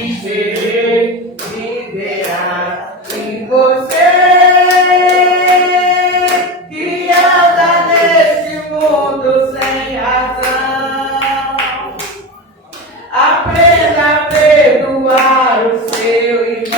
viver, viverá em você. Que anda nesse mundo sem razão. Aprenda a perdoar o seu irmão.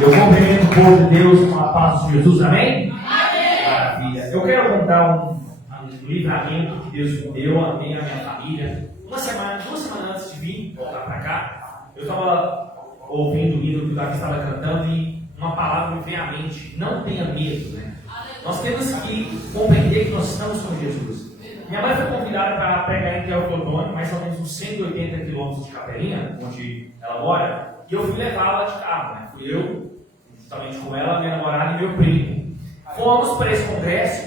Eu cumprimento o povo de Deus com a paz de Jesus, amém? Maravilha. Eu quero contar um livramento que Deus me deu, a minha família. 2 semanas antes de vir voltar para cá, eu estava ouvindo o hino que o Davi estava cantando e uma palavra me veio à mente: não tenha medo, né? Nós temos que compreender que nós estamos com Jesus. Minha mãe foi convidada para pregar em Teoflodônio, mais ou menos uns 180 quilômetros de Capelinha, onde ela mora, e eu fui levá-la de carro, né? Fui eu, justamente com ela, minha namorada e meu primo. Fomos para esse congresso,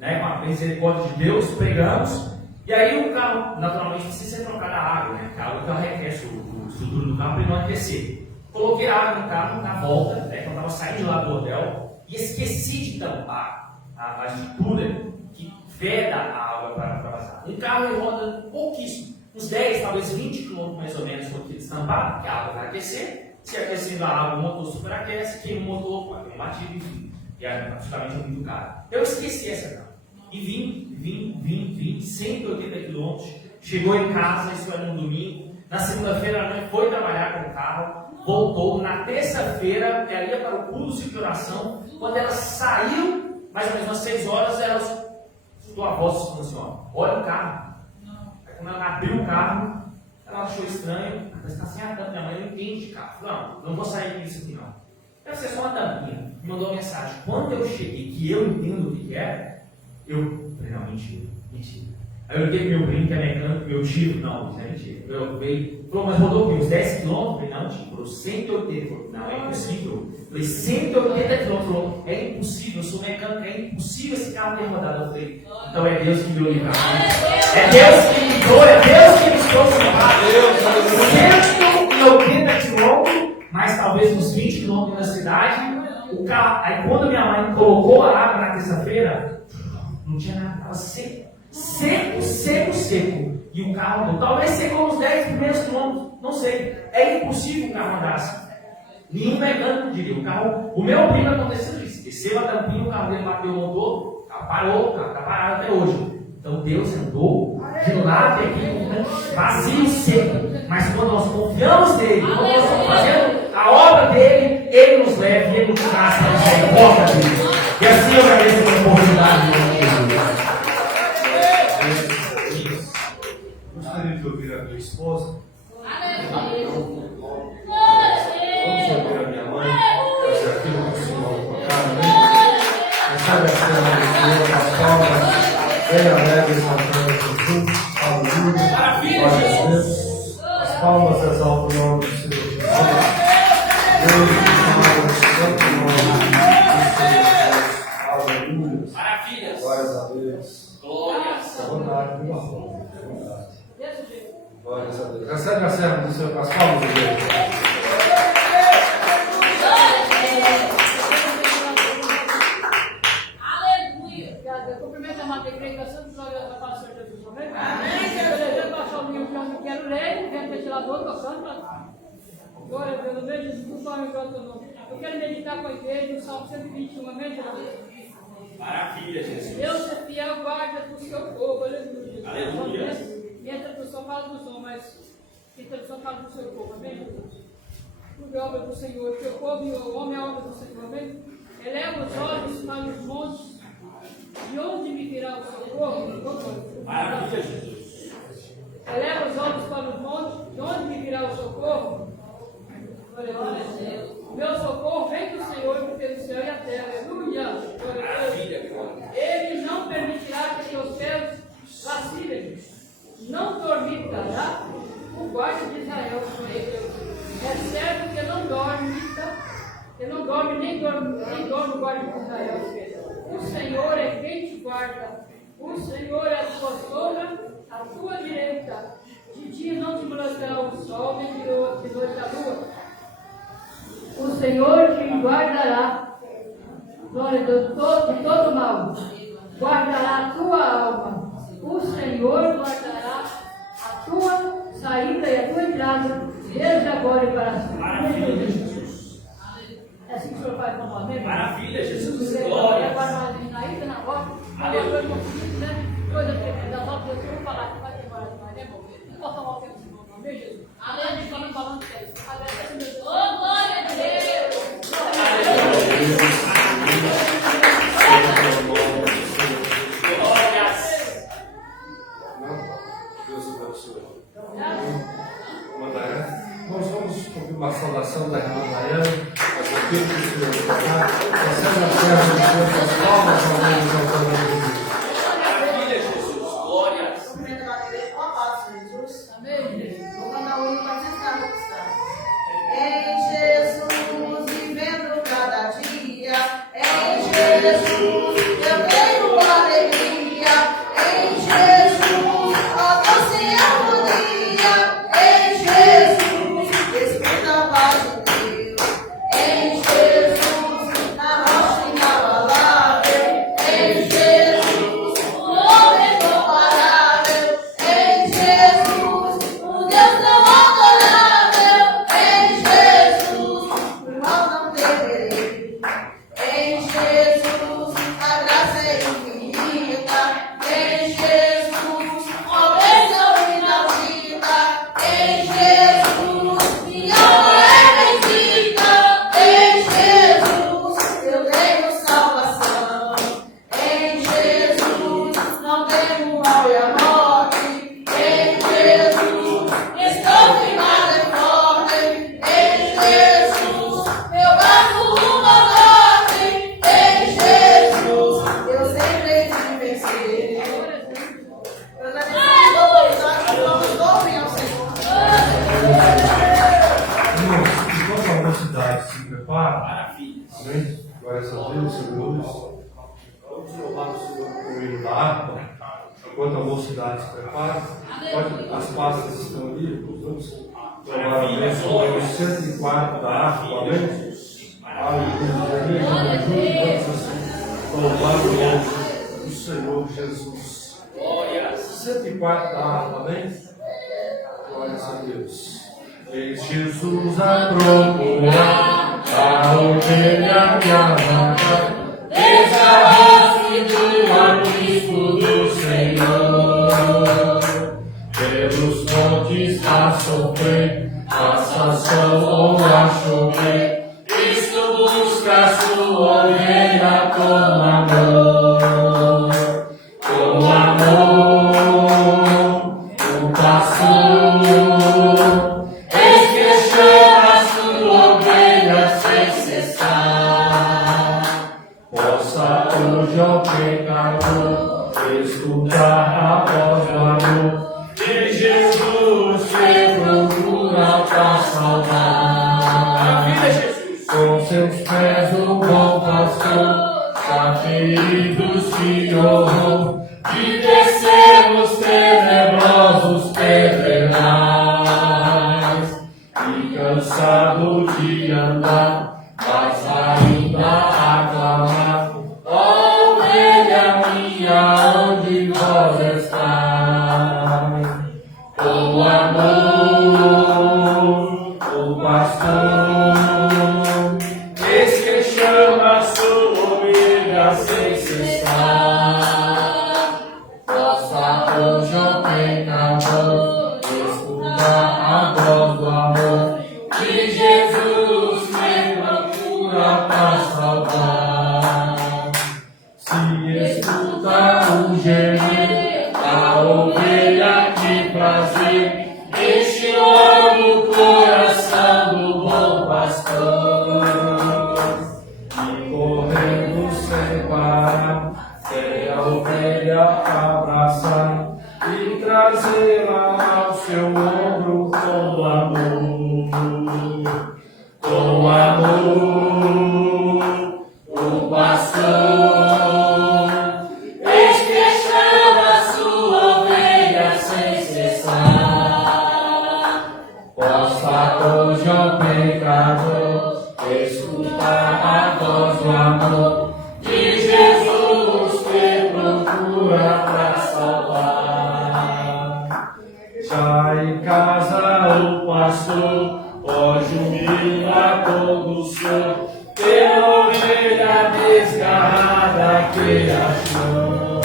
né, com a misericórdia de Deus, pregamos, e aí o carro, naturalmente, precisa ser trocado a água, né? A água que arrefece o estrutura do carro para ele não aquecer. Coloquei a água no carro, na volta, né, quando eu estava saindo de lá do hotel, e esqueci de tampar a estrutura que veda a água para vazar. Um carro ele roda pouquíssimo, uns 10, talvez 20 km mais ou menos, com aquele destampado, porque a água vai aquecer. Se aquecendo a água, o motor superaquece, queima o motor, vai ter um batido, enfim. E é praticamente o fim do carro. Eu esqueci essa carro. E vim, 180 km. Chegou em casa, isso era no domingo. Na segunda-feira a mãe foi trabalhar com o carro, voltou. Na terça-feira, ela ia para o curso de oração. Quando ela saiu, mais ou menos umas 6 horas, ela escutou a voz falando assim: ó, olha o carro. Aí quando ela abriu o carro, ela achou estranho. Mas está sem a tampa, minha mãe não entende de carro. Não vou sair disso aqui não. Deve ser só uma tampinha. Me mandou uma mensagem. Quando eu cheguei, que eu entendo o que é, eu falei: não, mentira. Aí eu liguei pro meu primo, que é mecânico, meu tio: não, isso é mentira. Eu veio, falou: mas rodou uns 10 km? Eu falei: não, tio, falou 180. Ele falou: não, é impossível. Eu falei: 180 km? Falou: é impossível, eu sou mecânico, é impossível esse carro ter rodado. Eu falei: então é Deus que me deu o livramento. É Deus que me deu, é Deus que me trouxe para 180 km, mais talvez uns 20 km na cidade. O carro, aí quando minha mãe colocou a água na terça-feira, não tinha nada, estava seco. E o carro andou. Talvez secou uns 10 primeiros quilômetros, não sei. É impossível o carro andasse. Nenhum mecânico diria. O meu primo aconteceu isso. Desceu a tampinha, o carro dele bateu o motor, o carro parou, o carro está parado até hoje. Então Deus andou de lá até aqui, vazio e seco. Mas quando nós confiamos nele, quando nós estamos fazendo a obra dele, ele nos leva e ele nos traz para a misericórdia dele. E assim eu agradeço pela oportunidade de Jesus. Gostaria de ouvir a minha esposa. Vamos ouvir a minha mãe, fazer aquilo que o Senhor colocar, né? Recebe a cena de Deus, as palmas, bem alegres na mão de Jesus. Aleluia. Glória a Deus. As palmas exaltam o nome do Senhor Jesus. Deus, o Senhor, o Santo nome do Senhor. Glórias a Deus. Recebe a serva do Senhor com as palmas de Deus. Aleluia. Eu cumprimento a amada igreja, santo glória da paz do Senhor Jesus. Amém? Amém. Eu desejo baixar o livro que eu não quero ler, vem ventilador tocando. Glória a Deus, amém, Jesus, por favor, em outro nome. Eu quero meditar com a igreja no Salmo 121, amém, Jesus? Maravilha, Jesus. Deus é fiel, guarda do seu povo, aleluia. Aleluia. Minha tradução fala dos homens, mas minha tradução fala do seu povo, amém, Jesus? Tudo é obra do Senhor, porque o povo e o homem é obra do Senhor, amém? Eleva os olhos para os montes, de onde me virá o socorro? Maravilha, Jesus. Eleva os olhos para os montes, de onde me virá o socorro? Glória a Deus. Meu socorro vem do Senhor, que fez o céu e a terra. Aleluia. Maravilha, glória. Ele não permitirá que seus pés vacilem. Não dormitará o guarda de Israel. É certo que não dorme, nem dorme o guarda de Israel. O Senhor é quem te guarda. O Senhor é a tua sombra, a tua direita. De dia não te molestará o sol, nem de noite a lua. O Senhor te guardará, glória a Deus, de todo mal. Guardará a tua alma. O Senhor guardará a tua saída e a tua entrada, desde agora e para sempre. Maravilha, Jesus. É assim que o Senhor faz com nós, né? Maravilha, Jesus. Glória. Na ida, na volta, coisa das outras, eu vou falar que vai demorar demais, né, irmão? Não posso tomar o tempo de novo, amém, Jesus? Amém, a gente está falando sério. Agradece, meu Deus. Oh, glória a Deus! Glórias. Deus abençoe. Nós vamos ouvir uma saudação da irmã Daiane. Mas eu quero que o Senhor recebe a serva do Senhor com as palmas ao menos ao tamanho de Deus. Maravilha, Jesus. Glórias. Cumprimento a igreja com a paz de Jesus. Amém. Vou cantar o hino para tentar conquistar. Em Jesus, vivendo cada dia. Em Jesus, eu tenho alegria. Em Jesus, a doce harmonia. Em Jesus, escuta a paz de Deus. Em Jesus, na rocha inabalável. Em Jesus, o homem incomparável. Em Jesus, o Deus tão adorável. Em Jesus, o mal não temerei. Em Jesus, a graça é infinita. Em Jesus, a bênção inaudita. Em Jesus, minha alma é bendita. Em Jesus, eu tenho salvação. Em Jesus, não temo mal e a morte. Em Jesus, estou firmado e forte. Em Jesus, meu braço rumo à morte. Em Jesus, eu sempre hei de vencer. Eu já disse que vamos ouvir ao Senhor. Irmãos, enquanto a mocidade se prepara, Maravilha. amém? Glórias a Deus, senhores. Vamos louvar o Senhor com o hino da harpa. Enquanto a mocidade se prepara, pode, as pastas estão ali, vamos louvar a Deus com o hino 104 da harpa, amém? Aleluia, vamos assim louvar o nome do Senhor Jesus. Glórias. 104 da harpa, amém? Glórias a Deus. Eis Jesus a procurar a ovelha que amada, desde a roça do aprisco do Senhor. Pelos montes a sofrer, a sanção ou a chover, Cristo busca sua ovelha com amor. Com amor, o pastor. Eis que chama sua ovelha sem cessar. Possa hoje, ó pecador, escutar a voz do amor de Jesus que procura pra salvar. Com seus pés o bom pastor, já feridos de horror, de descer os tenebrosos pedregais. sem cessar. Possa hoje, ó pecador, escutar a voz do amor de Jesus que procura pra salvar. Se escuta o gemer da ovelha, que prazer enche logo o coração do bom pastor. E correndo sem parar, vem a ovelha abraçar e trazê-la ao seu ombro com amor. Com amor, o pastor, eis que chama a sua ovelha sem cessar. Possa hoje, ó pecador, escutar a voz do amor de Jesus que procura pra salvar. Já em casa o pastor pode humilhar a todo o senhor pela ovelha desgarrada que achou.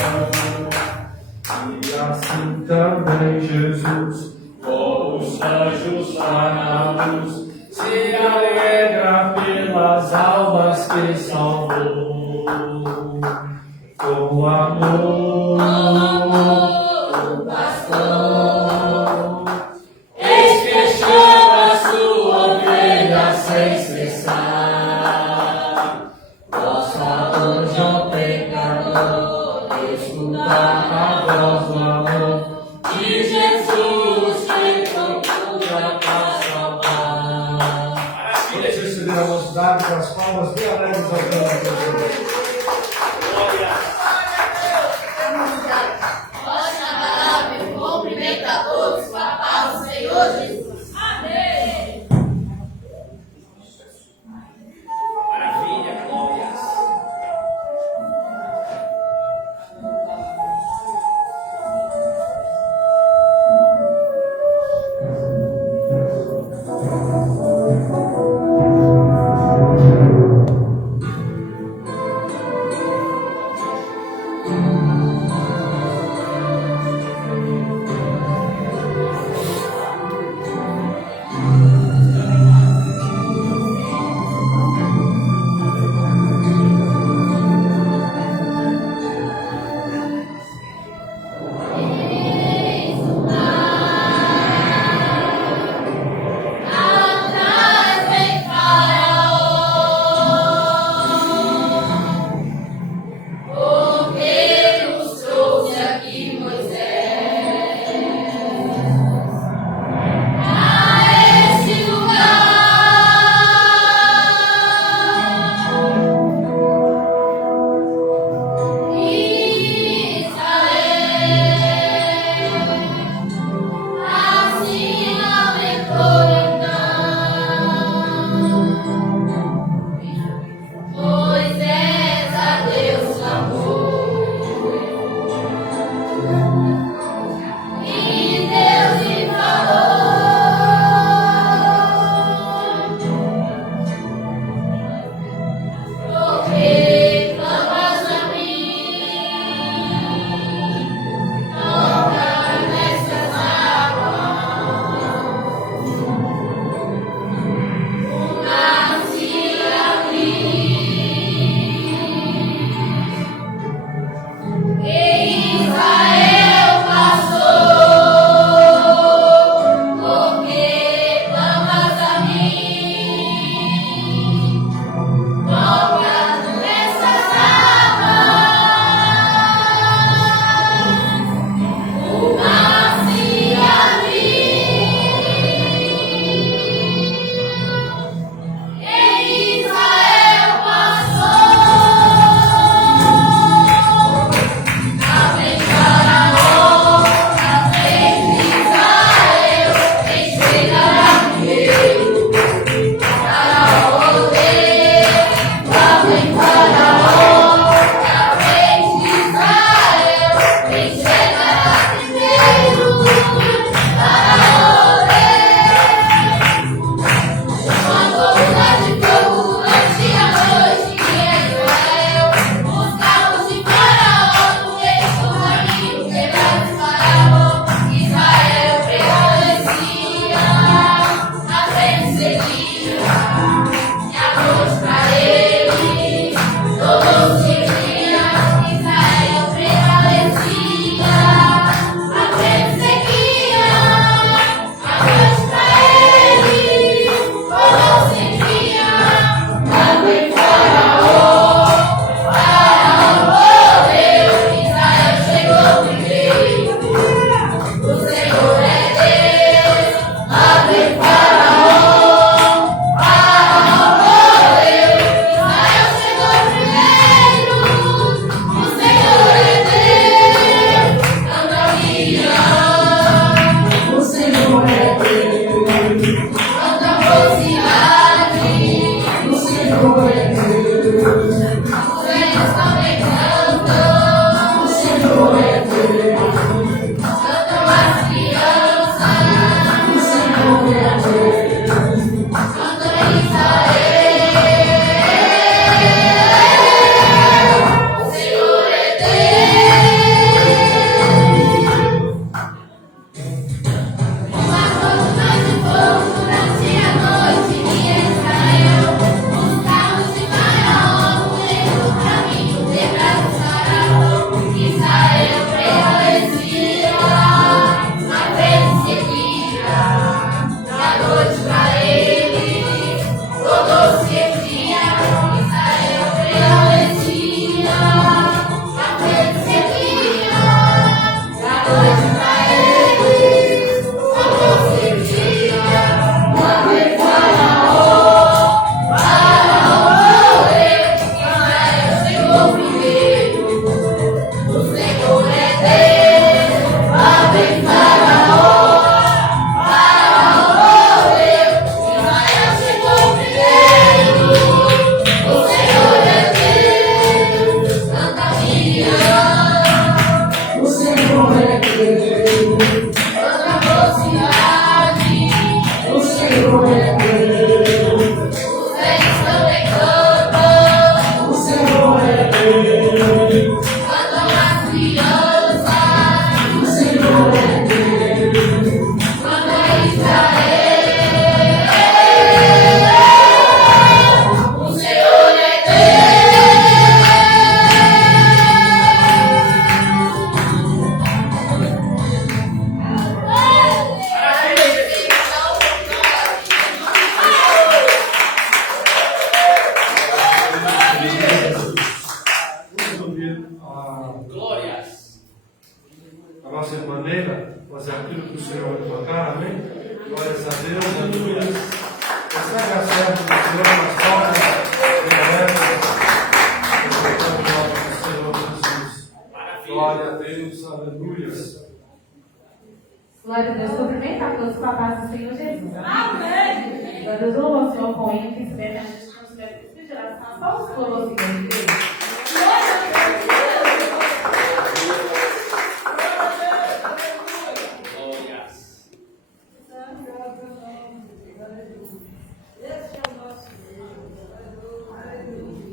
E assim também Jesus, como os anjos lá na luz, se alegra pelas almas que salvou. Com amor, o pastor, eis que chama a sua ovelha sem cessar. Possa hoje, ó pecador, escutar a voz do amor de Jesus que procura pra salvar. Vamos receber a mocidade com as palmas bem alegres ao Deus. Vossa palavra cumprimenta a todos com a paz do Senhor Jesus. Amém. Maravilha, glórias. maneira, fazer aquilo que o Senhor vai colocar, amém? Glórias a Deus, aleluia. Recebe a serva do Senhor nas portas, Senhor Jesus. Glória a Deus, aleluia. Glória a Deus. Cumprimento a todos com a paz do Senhor Jesus. Amém. Glória a Deus, louvo ao Senhor com ele, que espera a gente não tiver de geração. Só os coroas da igreja. Esse é o nosso Deus. Aleluia.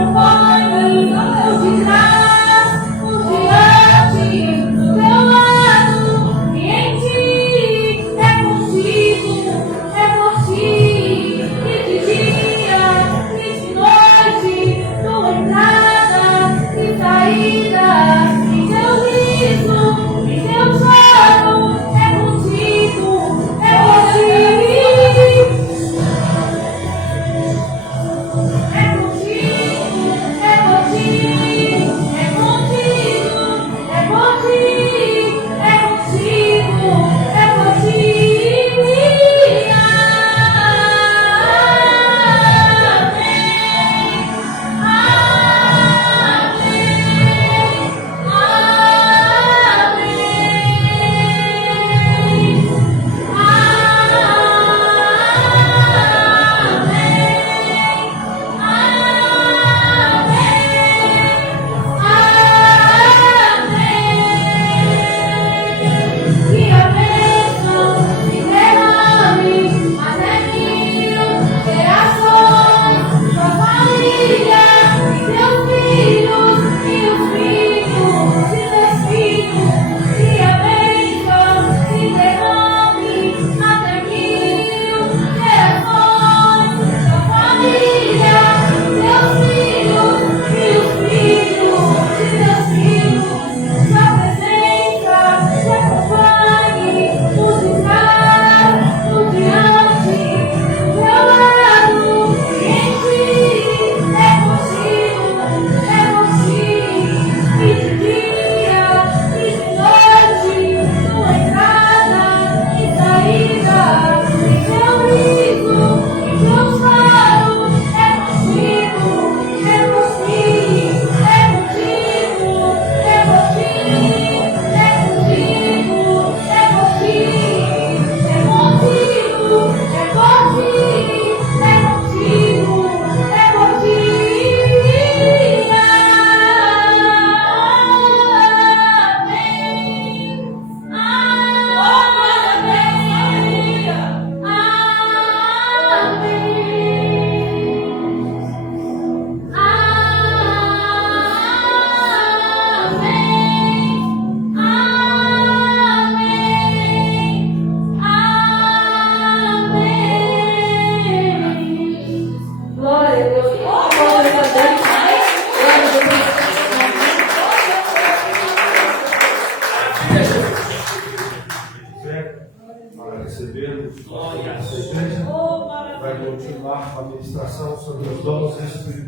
Acompanhe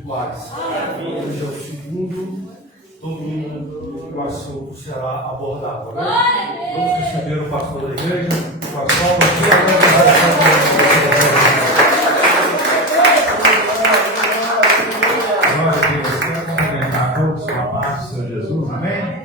espirituais. Hoje é o segundo domingo que o assunto será abordado. Né? Vamos receber o pastor da igreja com as palmas e Glória a Deus. Quero cumprimentar todos com a paz do Senhor Jesus. Amém?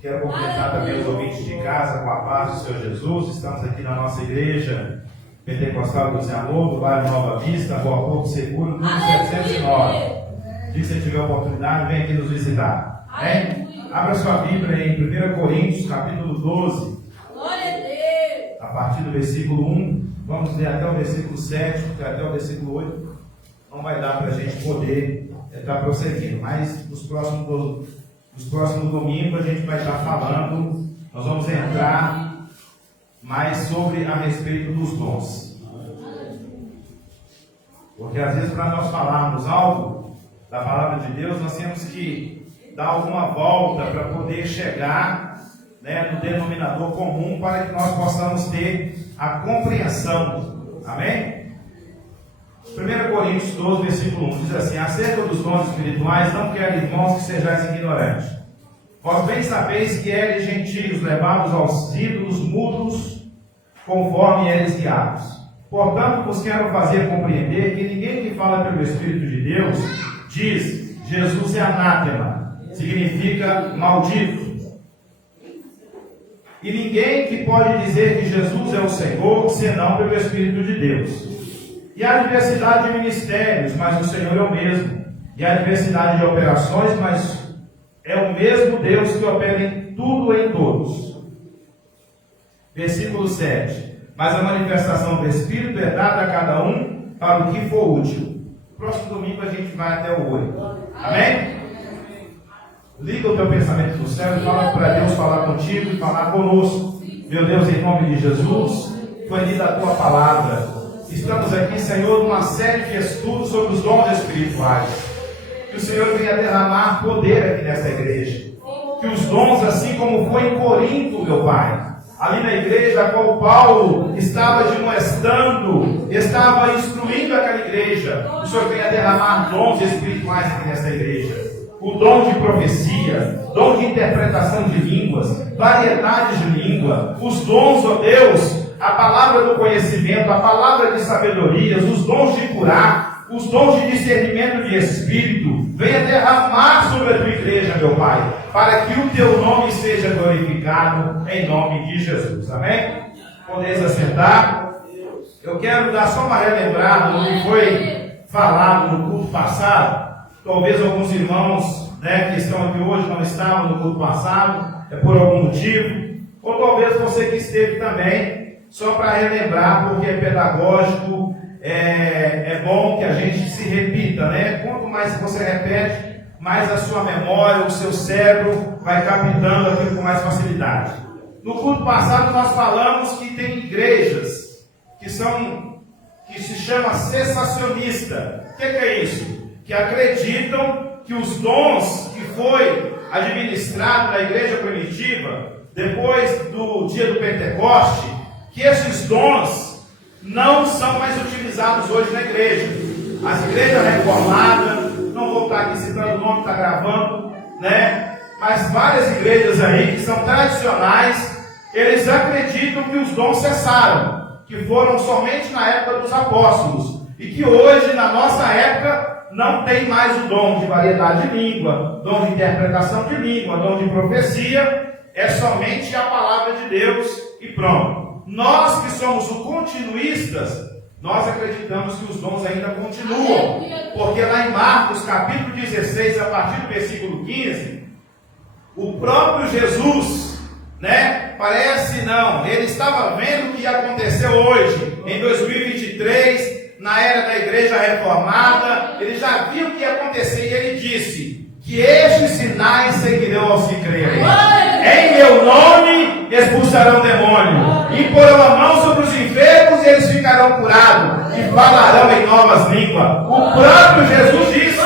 Quero cumprimentar também os ouvintes de casa com a paz do Senhor Jesus. Estamos aqui na nossa igreja Pentecostal do Zé Amor, do bairro Nova Vista, Rua Porto Seguro, número 709. Se você tiver oportunidade, vem aqui nos visitar. Amém? Abra sua Bíblia em 1 Coríntios, capítulo 12. Glória a Deus. A partir do versículo 1, vamos ler até o versículo 7, até o versículo 8. Não vai dar para a gente poder estar prosseguindo, mas nos próximos domingos a gente vai estar falando, nós vamos entrar mais sobre a respeito dos dons. Porque às vezes para nós falarmos algo da palavra de Deus, nós temos que dar alguma volta para poder chegar, né, no denominador comum, para que nós possamos ter a compreensão. Amém? 1 Coríntios 12, versículo 1 diz assim: acerca dos dons espirituais, não quero, irmãos, que sejais ignorantes. Vós bem sabeis que eres gentios, levados aos ídolos mudos, conforme eres guiados. Portanto, vos quero fazer compreender que ninguém que fala pelo Espírito de Deus diz: Jesus é anátema, significa maldito. E ninguém que pode dizer que Jesus é o Senhor, senão pelo Espírito de Deus. E há diversidade de ministérios, mas o Senhor é o mesmo. E há diversidade de operações, mas é o mesmo Deus que opera em tudo e em todos. Versículo 7. Mas a manifestação do Espírito é dada a cada um para o que for útil. Próximo domingo a gente vai até o 8. Amém? Liga o teu pensamento no céu e fala para Deus falar contigo e falar conosco. Meu Deus, em nome de Jesus, foi lida a tua palavra. Estamos aqui, Senhor, numa série de estudos sobre os dons espirituais. Que o Senhor venha derramar poder aqui nesta igreja. Que os dons, assim como foi em Corinto, meu Pai, ali na igreja a qual Paulo estava admoestando, estava instruindo aquela igreja, o Senhor venha derramar dons espirituais aqui nesta igreja. O dom de profecia, dom de interpretação de línguas, variedades de língua, os dons, ó Deus, a palavra do conhecimento, a palavra de sabedoria, os dons de curar, os dons de discernimento de espírito, venha derramar sobre a tua igreja, meu Pai, para que o teu nome seja glorificado em nome de Jesus. Amém? Podeis assentar. Eu quero dar só uma relembrada do que foi falado no culto passado. Talvez alguns irmãos, né, que estão aqui hoje não estavam no culto passado, é por algum motivo, ou talvez você que esteve também, só para relembrar, porque é pedagógico, é bom que a gente se repita, né? Quanto mais você repete, mais a sua memória, o seu cérebro vai captando aquilo com mais facilidade. No culto passado nós falamos que tem igrejas que se chama cessacionista. O que é isso? Que acreditam que os dons que foi administrado na igreja primitiva, depois do dia do Pentecoste, que esses dons não são mais utilizados hoje na igreja. As igrejas reformadas, não vou estar aqui citando o nome, está gravando, né? Mas várias igrejas aí que são tradicionais, eles acreditam que os dons cessaram, que foram somente na época dos apóstolos, e que hoje, na nossa época, não tem mais o dom de variedade de língua, dom de interpretação de língua, dom de profecia, é somente a palavra de Deus e pronto. Nós que somos os continuistas, nós acreditamos que os dons ainda continuam, porque lá em Marcos capítulo 16, a partir do versículo 15, o próprio Jesus, né, parece não, ele estava vendo o que aconteceu hoje, em 2023, na era da igreja reformada, ele já viu o que ia acontecer e ele disse que estes sinais seguirão aos que crerem. Em meu nome expulsarão demônio, imporão a mão sobre os enfermos e eles ficarão curados e falarão em novas línguas. O próprio Jesus disse.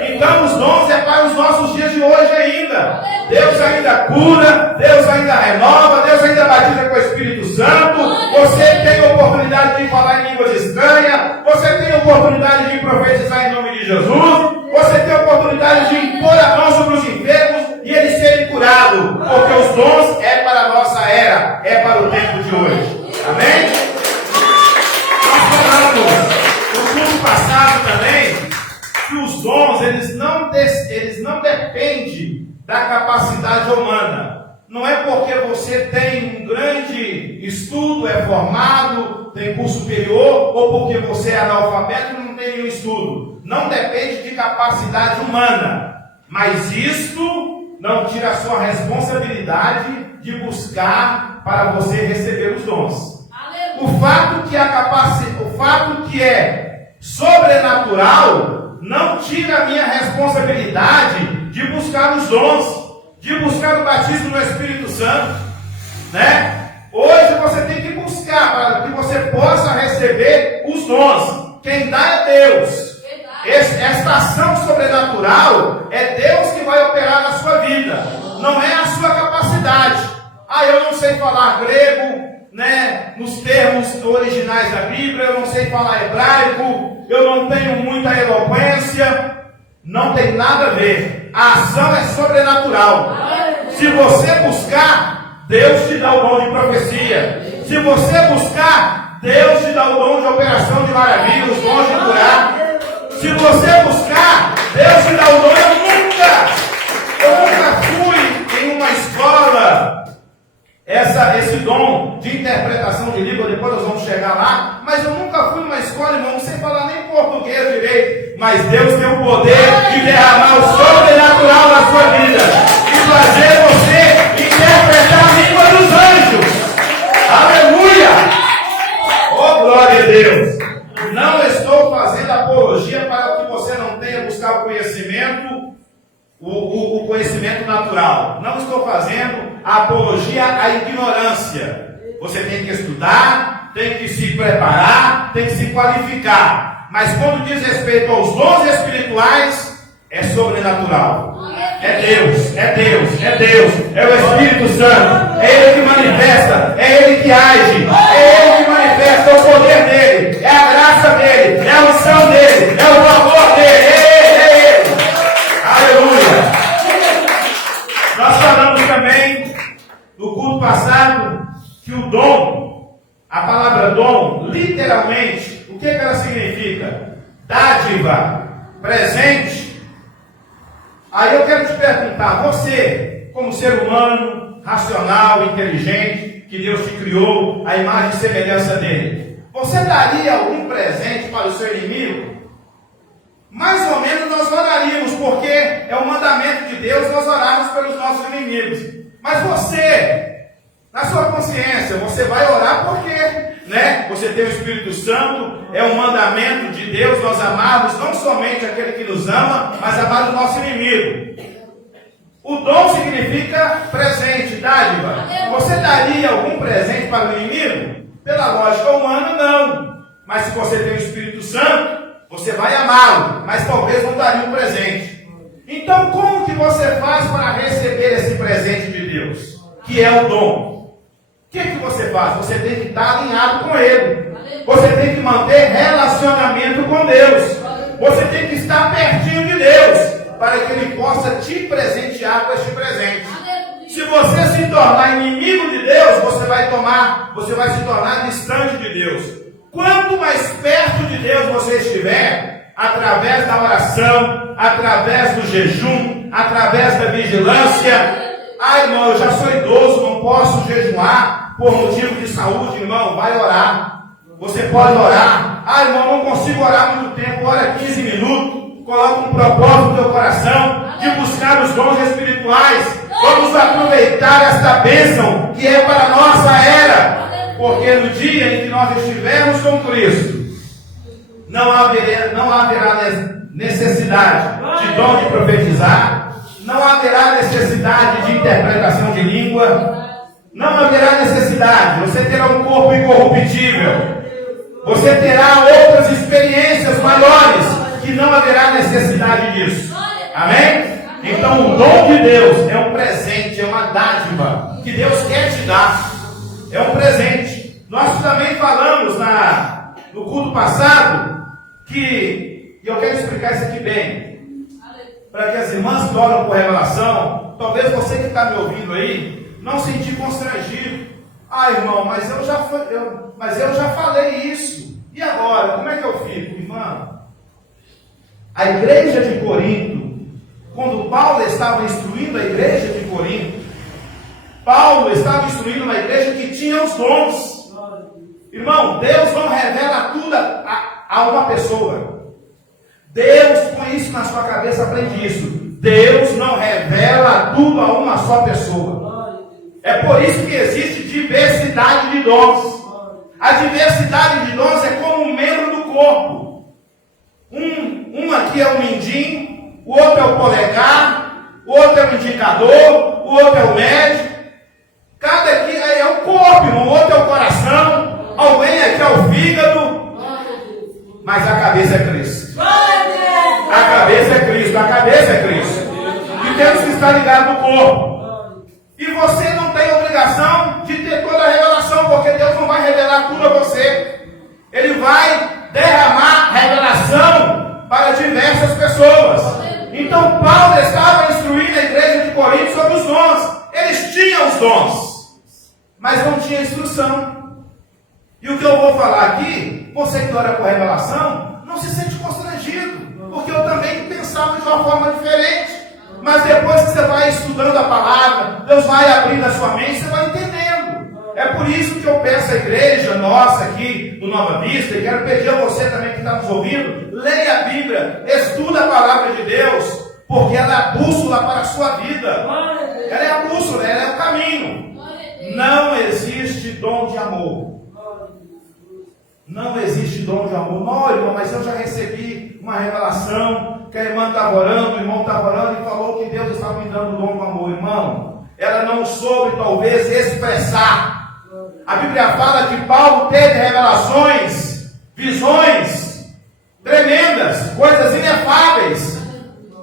Então os dons é para os nossos dias de hoje ainda. Deus ainda cura, Deus ainda renova, Deus ainda batiza com o Espírito Santo. Você tem a oportunidade de falar em línguas estranhas, você tem a oportunidade de profetizar em nome de Jesus. Você tem a oportunidade de impor a mão sobre os enfermos e eles serem curados. Porque os dons é para a nossa era, é para o tempo de hoje. Amém? Nós falamos no curso passado também que os dons, eles não dependem da capacidade humana. Não é porque você tem um grande estudo, é formado, tem curso superior, ou porque você é analfabeto e não tem nenhum estudo. Não depende de capacidade humana. Mas isto não tira a sua responsabilidade de buscar para você receber os dons. O fato que é sobrenatural não tira a minha responsabilidade de buscar os dons, de buscar o batismo no Espírito Santo, né? Hoje você tem que buscar para que você possa receber os dons. Quem dá é Deus. Esta ação sobrenatural é Deus que vai operar na sua vida, não é a sua capacidade. Eu não sei falar grego, né, nos termos originais da Bíblia, eu não sei falar hebraico, eu não tenho muita eloquência. Não tem nada a ver. A ação é sobrenatural. Se você buscar, Deus te dá o dom de profecia. Se você buscar, Deus te dá o dom de operação de maravilha, os dons de curar. Se você buscar, Deus te dá o dom. Eu nunca fui em uma escola esse dom de interpretação de língua, depois nós vamos chegar lá, mas eu nunca fui numa escola, irmão, sem falar nem português direito, mas Deus tem o poder de derramar o sobrenatural na sua vida e fazer você interpretar a língua dos anjos. Aleluia! Oh, glória a Deus! Não estou fazendo apologia para que você não tenha buscado o conhecimento, o conhecimento natural. Não estou fazendo a apologia à ignorância. Você tem que estudar, tem que se preparar, tem que se qualificar. Mas quando diz respeito aos dons espirituais, é sobrenatural. É Deus, é Deus, é Deus. É o Espírito Santo. É Ele que manifesta, é Ele que age, é Ele que manifesta o poder dEle, é a graça dEle, é a unção dEle, é o favor dEle. É Ele. Aleluia. Nós falamos também no culto passado que o dom, a palavra dom, literalmente, o que ela significa? Dádiva, presente. Aí eu quero te perguntar, você, como ser humano, racional, inteligente, que Deus te criou, a imagem e semelhança dele, você daria algum presente para o seu inimigo? Mais ou menos nós oraríamos, porque é um mandamento de Deus nós orarmos pelos nossos inimigos. Mas você, na sua consciência, você vai orar porque, né? Você tem o Espírito Santo, é um mandamento de Deus nós amarmos não somente aquele que nos ama, mas amar o nosso inimigo. O dom significa presente, dádiva. Você daria algum presente para o inimigo? Pela lógica humana, não. Mas se você tem o Espírito Santo, você vai amá-lo, mas talvez não daria um presente. Então, como que você faz para receber esse presente de Deus, que é o dom? O que você faz? Você tem que estar alinhado com Ele. Você tem que manter relacionamento com Deus. Você tem que estar pertinho de Deus, para que Ele possa te presentear com este presente. Se você se tornar inimigo de Deus, você vai se tornar distante de Deus. Quanto mais perto de Deus você estiver, através da oração, através do jejum, através da vigilância. Irmão, eu já sou idoso, não posso jejuar por motivo de saúde, irmão, vai orar. Você pode orar. Irmão, não consigo orar muito tempo, ora 15 minutos. Coloca um propósito no teu coração de buscar os dons espirituais. Vamos aproveitar esta bênção que é para a nossa era. Porque no dia em que nós estivermos com Cristo, não haverá necessidade de dom de profetizar, não haverá necessidade de interpretação de língua, não haverá necessidade. Você terá um corpo incorruptível, você terá outras experiências maiores, que não haverá necessidade disso. Amém? Então o dom de Deus é um presente, é uma dádiva que Deus quer te dar. É um presente. Nós também falamos no culto passado que, e eu quero explicar isso aqui bem, para que as irmãs que oram por revelação, talvez você que está me ouvindo aí, não sentir constrangido. Ah, irmão, mas eu já falei isso. E agora, como é que eu fico, irmã? A igreja de Corinto, quando Paulo estava instruindo a igreja de Corinto, Paulo estava instruindo uma igreja que tinha os dons. Irmão, Deus não revela tudo a uma pessoa. Deus, põe isso na sua cabeça, aprende isso. Deus não revela tudo a uma só pessoa. É por isso que existe diversidade de dons. A diversidade de dons é como um membro do corpo. Um aqui é o mindinho, o outro é o polegar, o outro é o indicador, o outro é o médio. Cada aqui é o corpo, irmão, o outro é o coração, alguém aqui é o fígado, mas a cabeça é Cristo. A cabeça é Cristo, a cabeça é Cristo. E temos que estar ligado no corpo. E você não tem obrigação de ter toda a revelação, porque Deus não vai revelar tudo a você. Ele vai derramar revelação para diversas pessoas. Então Paulo estava instruindo a igreja de Corinto sobre os dons. Eles tinham os dons, mas não tinha instrução. E o que eu vou falar aqui, você que ora por revelação, não se sente constrangido, porque eu também pensava de uma forma diferente. Mas depois que você vai estudando a palavra, Deus vai abrindo a sua mente, você vai entendendo. É por isso que eu peço à igreja nossa aqui do Nova Vista, e quero pedir a você também que está nos ouvindo, leia a Bíblia, estuda a palavra de Deus, porque ela é a bússola para a sua vida. Ela é a bússola, ela é o caminho. Não existe dom de amor. Não existe dom de amor. Não, irmão, mas eu já recebi uma revelação que a irmã estava orando, o irmão estava orando e falou que Deus estava me dando o dom do amor. Irmão, ela não soube talvez expressar. A Bíblia fala que Paulo teve revelações, visões tremendas, coisas inefáveis.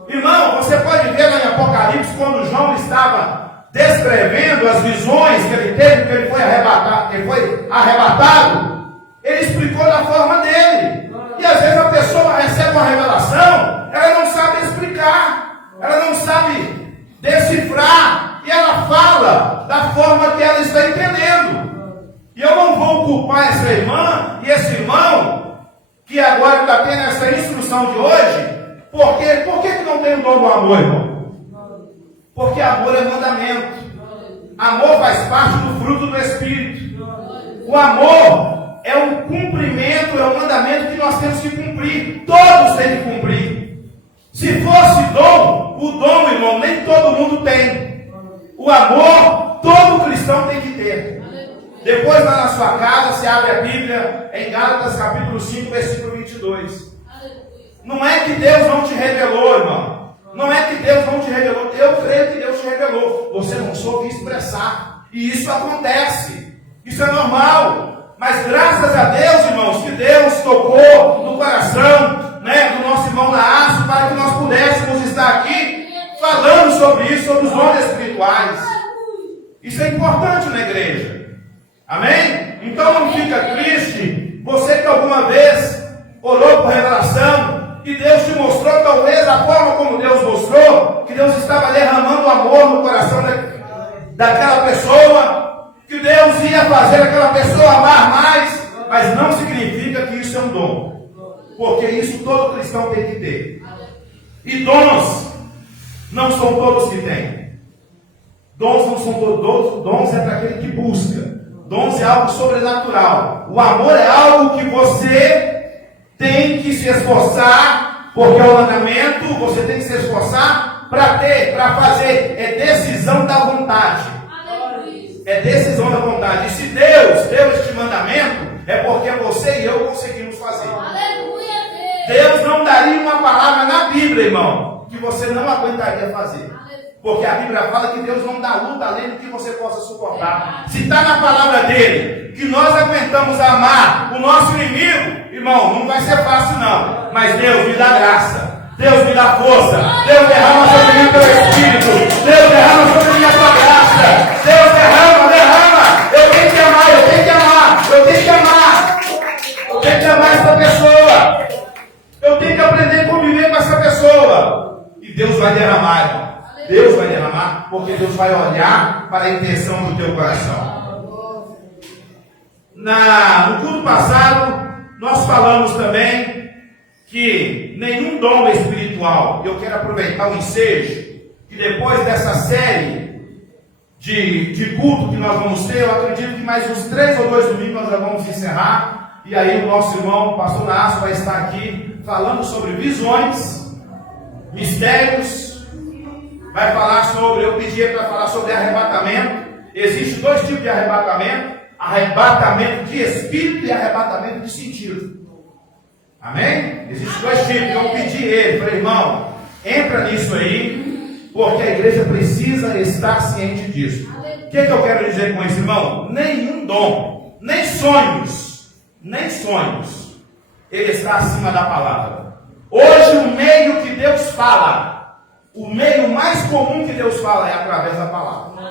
Irmão, você pode ver lá em Apocalipse, quando João estava descrevendo as visões que ele teve, que ele foi arrebatado, ele explicou da forma dele. E às vezes a pessoa recebe uma revelação, ela não sabe explicar, ela não sabe decifrar, e ela fala da forma que ela está entendendo. E eu não vou culpar essa irmã e esse irmão que agora está tendo essa instrução de hoje. Por que não tem o dom do amor, irmão? Porque amor é mandamento. Amor faz parte do fruto do Espírito. O amor é um cumprimento, é um mandamento que nós temos que cumprir. Todos têm que cumprir. Se fosse dom, o dom, irmão, nem todo mundo tem. O amor, todo cristão tem que ter. Depois lá na sua casa, você abre a Bíblia em Gálatas capítulo 5, versículo 22. Não é que Deus não te revelou, irmão. Não é que Deus não te revelou. Eu creio que Deus te revelou. Você não soube expressar. E isso acontece. Isso é normal. Mas graças a Deus, irmãos, que Deus tocou no coração, né, do nosso irmão Naácio, para que nós pudéssemos estar aqui falando sobre isso, sobre os dons espirituais. Isso é importante na igreja. Amém? Então não fica triste. Você que alguma vez orou por revelação, que Deus te mostrou, talvez a forma como Deus mostrou, que Deus estava derramando amor no coração daquela pessoa, que Deus ia fazer aquela pessoa amar mais, mas não significa que isso é um dom, porque isso todo cristão tem que ter. E dons não são todos que têm. Dons não são todos, dons é para aquele que busca. Dons é algo sobrenatural. O amor é algo que você tem que se esforçar, porque é o mandamento, você tem que se esforçar para ter, para fazer. É decisão da vontade. É decisão da vontade. E se Deus deu este mandamento, é porque você e eu conseguimos fazer. Deus não daria uma palavra na Bíblia, irmão, que você não aguentaria fazer. Porque a Bíblia fala que Deus não dá luta além do que você possa suportar. Se está na palavra dele que nós aguentamos amar o nosso inimigo, irmão, não vai ser fácil não. Mas Deus me dá graça, Deus me dá força, Deus derrama sobre mim teu Espírito, Deus derrama sobre mim a tua graça, Deus derrama. Eu tenho que amar, eu tenho que amar essa pessoa. E Deus vai derramar, irmão. Deus vai derramar, porque Deus vai olhar para a intenção do teu coração. No culto passado, nós falamos também que nenhum dom é espiritual. Eu quero aproveitar o ensejo, que depois dessa série de culto que nós vamos ter, eu acredito que mais uns 3 ou 2 domingos nós já vamos encerrar. E aí o nosso irmão, o pastor Nácio, vai estar aqui falando sobre visões, mistérios. Vai falar sobre, eu pedi para falar sobre arrebatamento. Existem 2 tipos de arrebatamento: arrebatamento de espírito e arrebatamento de sentido. Amém? Existem 2 tipos. Eu pedi ele, falei, irmão, entra nisso aí, porque a igreja precisa estar ciente disso. O que eu quero dizer com isso, irmão? Nenhum dom, nem sonhos, ele está acima da palavra. Hoje o meio que Deus fala, o meio mais comum que Deus fala é através da palavra.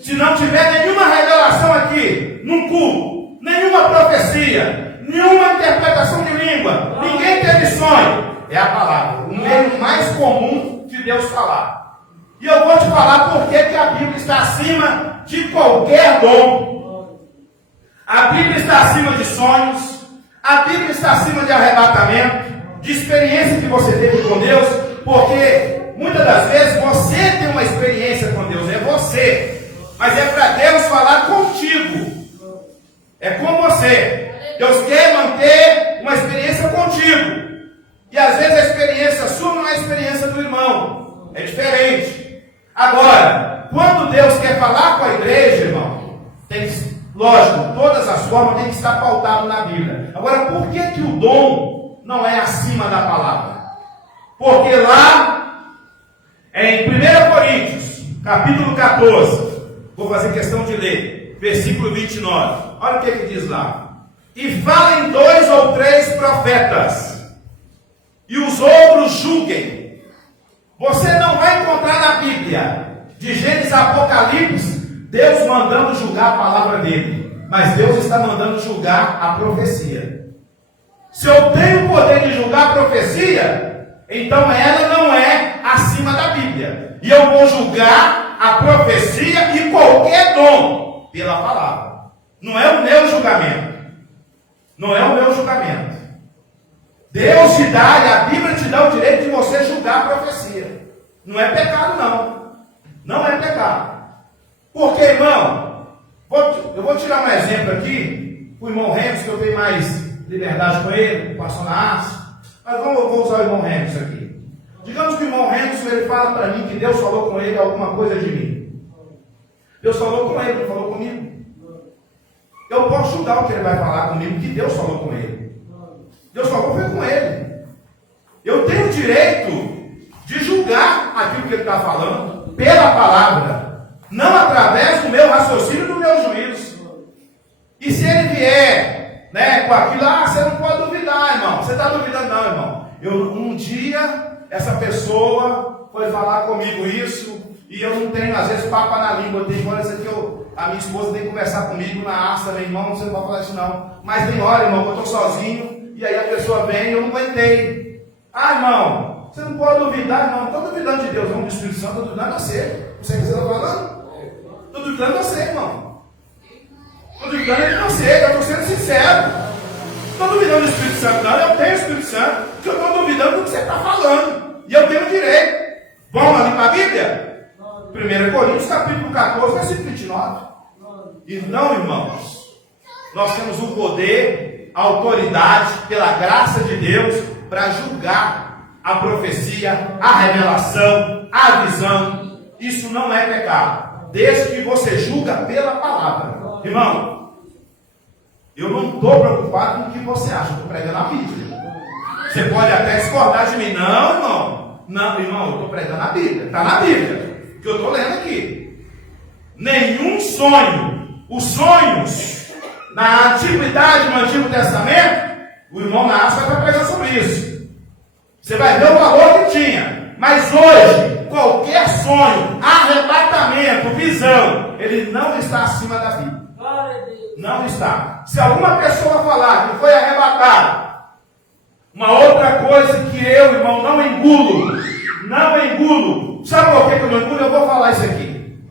Se não tiver nenhuma revelação aqui, num culto, nenhuma profecia, nenhuma interpretação de língua, ninguém teve sonho, é a palavra, o meio mais comum de Deus falar. E eu vou te falar por que a Bíblia está acima de qualquer dom. A Bíblia está acima de sonhos, a Bíblia está acima de arrebatamento, de experiência que você teve com Deus, porque muitas das vezes você tem uma experiência com Deus, é você, mas é para Deus falar contigo, é com você. Deus quer manter uma experiência contigo, e às vezes a experiência sua não é a experiência do irmão, é diferente. Agora, quando Deus quer falar com a igreja, irmão, tem que, lógico, todas as formas tem que estar pautado na Bíblia. Agora, por que o dom não é acima da palavra? Porque lá em 1 Coríntios, capítulo 14, vou fazer questão de ler, versículo 29. Olha o que diz lá. E falem 2 ou 3 profetas, e os outros julguem. Você não vai encontrar na Bíblia, de Gênesis a Apocalipse, Deus mandando julgar a palavra dele. Mas Deus está mandando julgar a profecia. Se eu tenho o poder de julgar a profecia, então ela não é acima da Bíblia. E eu vou julgar a profecia e qualquer dom pela palavra. Não é o meu julgamento. Não é o meu julgamento. Deus te dá, e a Bíblia te dá o direito de você julgar a profecia. Não é pecado, não. Não é pecado. Porque, irmão, eu vou tirar um exemplo aqui, o irmão Remus, que eu tenho mais liberdade com ele, o pastor Nácio, mas vou usar o irmão Remus aqui. Digamos que o irmão Remus, ele fala para mim que Deus falou com ele alguma coisa de mim. Deus falou com ele, não falou comigo. Eu posso julgar o que ele vai falar comigo, que Deus falou com ele. Deus falou foi com ele. Eu tenho o direito de julgar aquilo que ele está falando pela palavra, não através do meu raciocínio e do meu juízo. E se ele vier, com aquilo, você não pode duvidar, irmão. Você está duvidando, não, irmão. Um dia, essa pessoa foi falar comigo isso, e eu não tenho, às vezes, papo na língua. Eu tenho hora que a minha esposa tem que conversar comigo na asta, meu irmão, você não pode falar isso, não. Mas tem hora, irmão, que eu estou sozinho, e aí a pessoa vem e eu não aguentei. Irmão, você não pode duvidar, irmão. Não estou duvidando de Deus, não, do Espírito Santo, estou duvidando de você. Você que você está falando? Estou duvidando de você, irmão. Estou duvidando de você, eu estou sendo sincero. Não estou duvidando do Espírito Santo, não. Eu tenho o Espírito Santo, que eu estou duvidando do que você está falando. E eu tenho direito. Vamos ali para a Bíblia? 1 Coríntios, capítulo 14, versículo 29. E não, irmãos, nós temos o poder, a autoridade, pela graça de Deus, para julgar a profecia, a revelação, a visão. Isso não é pecado, desde que você julga pela palavra. Irmão, eu não estou preocupado com o que você acha, eu estou pregando a Bíblia. Você pode até discordar de mim. Não, irmão. Não, irmão, eu estou pregando a Bíblia. Está na Bíblia, que eu estou lendo aqui. Nenhum sonho. Os sonhos na antiguidade, no Antigo Testamento, o irmão Nácio vai estar pregando sobre isso. Você vai ver o valor que tinha. Mas hoje, qualquer sonho, arrebatamento, visão, ele não está acima da Bíblia. Não está. Se alguma pessoa falar que foi arrebatado, uma outra coisa que eu, irmão, não engulo, não engulo. Sabe por que eu não engulo? Eu vou falar isso aqui.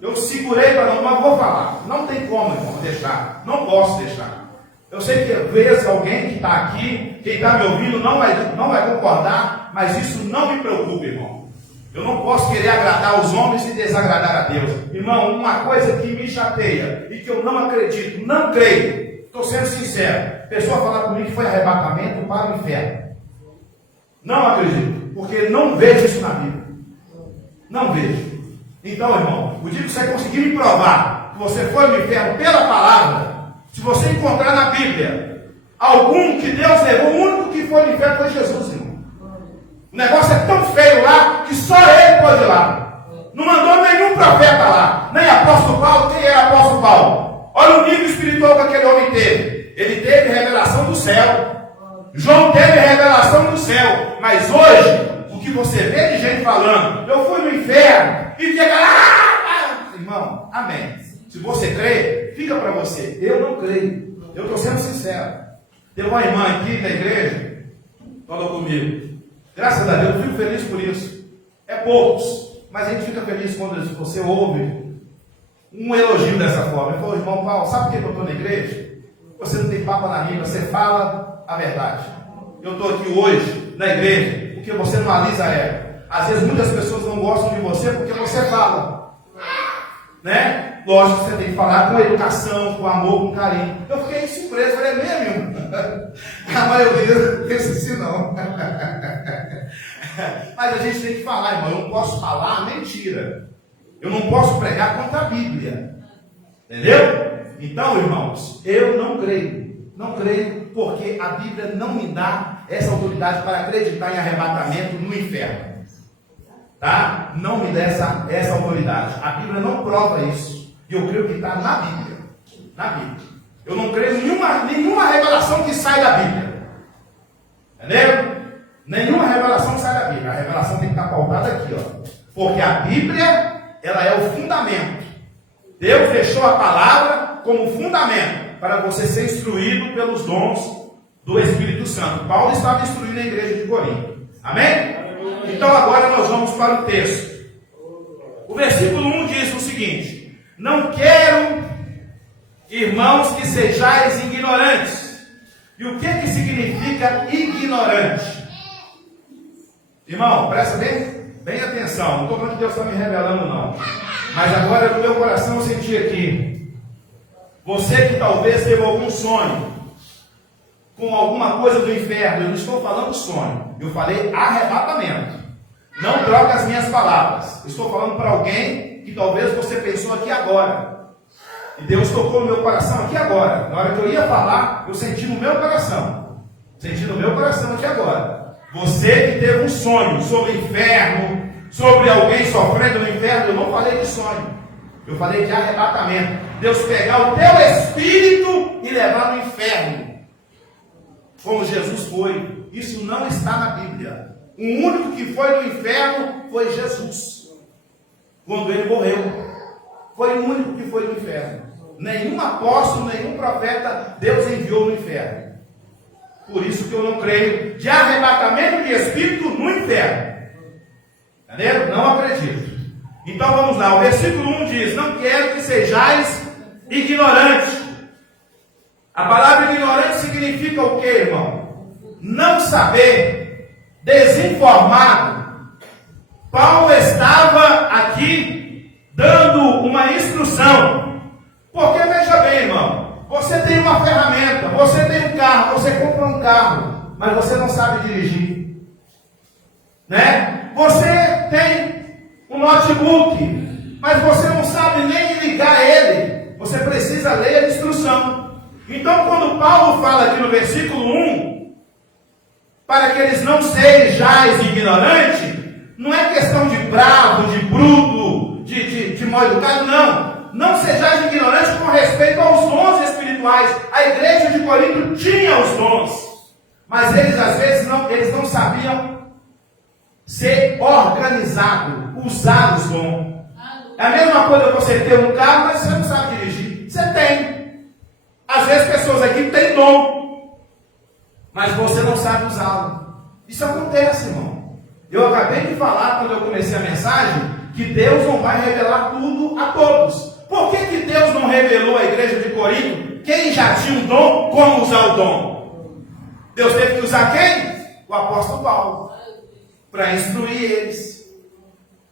Eu segurei para não, mas vou falar. Não tem como, irmão, deixar. Não posso deixar. Eu sei que às vezes alguém que está aqui, quem está me ouvindo, não vai concordar, mas isso não me preocupa, irmão. Eu não posso querer agradar os homens e desagradar a Deus. Irmão, uma coisa que me chateia e que eu não acredito, não creio, estou sendo sincero. A pessoa falar comigo que foi arrebatamento para o inferno. Não acredito, porque não vejo isso na Bíblia. Não vejo. Então, irmão, o dia que você conseguir me provar que você foi no inferno pela palavra, se você encontrar na Bíblia algum que Deus levou, o único que foi no inferno foi Jesus, irmão. O negócio é tão feio lá que só ele pode ir lá. Não mandou nenhum profeta lá, nem apóstolo Paulo. Quem era apóstolo Paulo? Olha o nível espiritual que aquele homem teve. Ele teve revelação do céu. João teve revelação do céu. Mas hoje, o que você vê de gente falando, eu fui no inferno, e fica irmão, amém. Se você crê, fica para você. Eu não creio. Eu estou sendo sincero. Tem uma irmã aqui na igreja, falou comigo. Graças a Deus, eu fico feliz por isso. É poucos, mas a gente fica feliz quando você ouve um elogio dessa forma. Ele falou, irmão Paulo, sabe por que eu estou na igreja? Você não tem papo na língua, você fala a verdade. Eu estou aqui hoje na igreja porque você não alisa ela. Às vezes muitas pessoas não gostam de você porque você fala, né? Lógico que você tem que falar com educação, com amor, com carinho. Eu fiquei surpreso, falei, é mesmo? A maioria pensa assim, não. Mas a gente tem que falar, irmão. Eu não posso falar mentira. Eu não posso pregar contra a Bíblia. Entendeu? Então, irmãos, eu não creio. Não creio porque a Bíblia não me dá essa autoridade para acreditar em arrebatamento no inferno. Tá? Não me dá essa autoridade. A Bíblia não prova isso. E eu creio que está na Bíblia. Na Bíblia. Eu não creio em nenhuma revelação que sai da Bíblia. Entendeu? Nenhuma revelação sai da Bíblia. A revelação tem que estar pautada aqui, ó. Porque a Bíblia, ela é o fundamento. Deus deixou a palavra como fundamento para você ser instruído pelos dons do Espírito Santo. Paulo estava instruindo a igreja de Corinto. Amém? Então agora nós vamos para o texto. O versículo 1 diz o seguinte: não quero, irmãos, que sejais ignorantes. E o que significa ignorante? Irmão, presta bem atenção. Não estou falando que Deus está me revelando, não. Mas agora no meu coração eu senti aqui. Você que talvez teve algum sonho com alguma coisa do inferno. Eu não estou falando sonho. Eu falei arrebatamento. Não troque as minhas palavras. Estou falando para alguém que talvez você pensou aqui agora. E Deus tocou no meu coração aqui agora. Na hora que eu ia falar, eu senti no meu coração. Senti no meu coração aqui agora. Você que teve um sonho sobre o inferno, sobre alguém sofrendo no inferno, eu não falei de sonho. Eu falei de arrebatamento. Deus pegar o teu espírito e levar no inferno. Como Jesus foi. Isso não está na Bíblia. O único que foi no inferno foi Jesus. Quando ele morreu. Foi o único que foi no inferno. Nenhum apóstolo, nenhum profeta Deus enviou no inferno. Por isso que eu não creio de arrebatamento de espírito no inferno. Entendeu? Não acredito. Então vamos lá. O versículo 1 diz: não quero que sejais ignorantes. A palavra ignorante significa o que, irmão? Não saber, desinformado. Paulo estava aqui dando uma instrução. Porque veja bem, irmão, você tem uma ferramenta, você tem um carro, você compra um carro, mas você não sabe dirigir. Né? Você tem um notebook, mas você não sabe nem ligar ele. Você precisa ler a instrução. Então, quando Paulo fala aqui no versículo 1, para que eles não sejais ignorantes, não é questão de bravo, de bruto, de mal educado, não. Não sejais ignorantes com respeito aos dons espirituais. A igreja de Corinto tinha os dons, mas eles às vezes não sabiam ser organizado, usar os dons. É a mesma coisa você ter um carro, mas você não sabe dirigir. Você tem. Às vezes pessoas aqui têm dom, mas você não sabe usá-lo. Isso acontece, irmão. Eu acabei de falar, quando eu comecei a mensagem, que Deus não vai revelar tudo a todos. Por que Deus não revelou à igreja de Corinto quem já tinha um dom, como usar o dom? Deus teve que usar quem? O apóstolo Paulo, para instruir eles.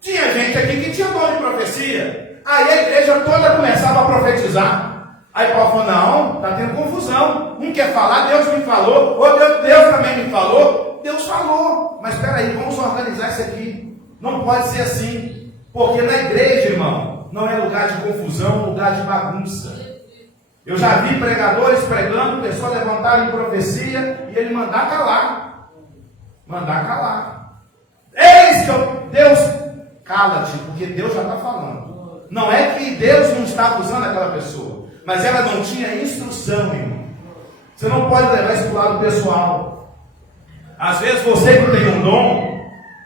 Tinha gente aqui que tinha dom de profecia. Aí a igreja toda começava a profetizar. Aí Paulo falou, não, está tendo confusão. Um quer falar, Deus me falou. Outro, Deus também me falou. Deus falou. Mas espera aí, vamos organizar isso aqui. Não pode ser assim. Porque na igreja, irmão, não é lugar de confusão, lugar de bagunça. Eu já vi pregadores pregando, pessoas levantarem profecia e ele mandar calar. Mandar calar. Eis que Deus, cala-te, porque Deus já está falando. Não é que Deus não estava usando aquela pessoa, mas ela não tinha instrução, irmão. Você não pode levar isso para o lado pessoal. Às vezes você que tem um dom,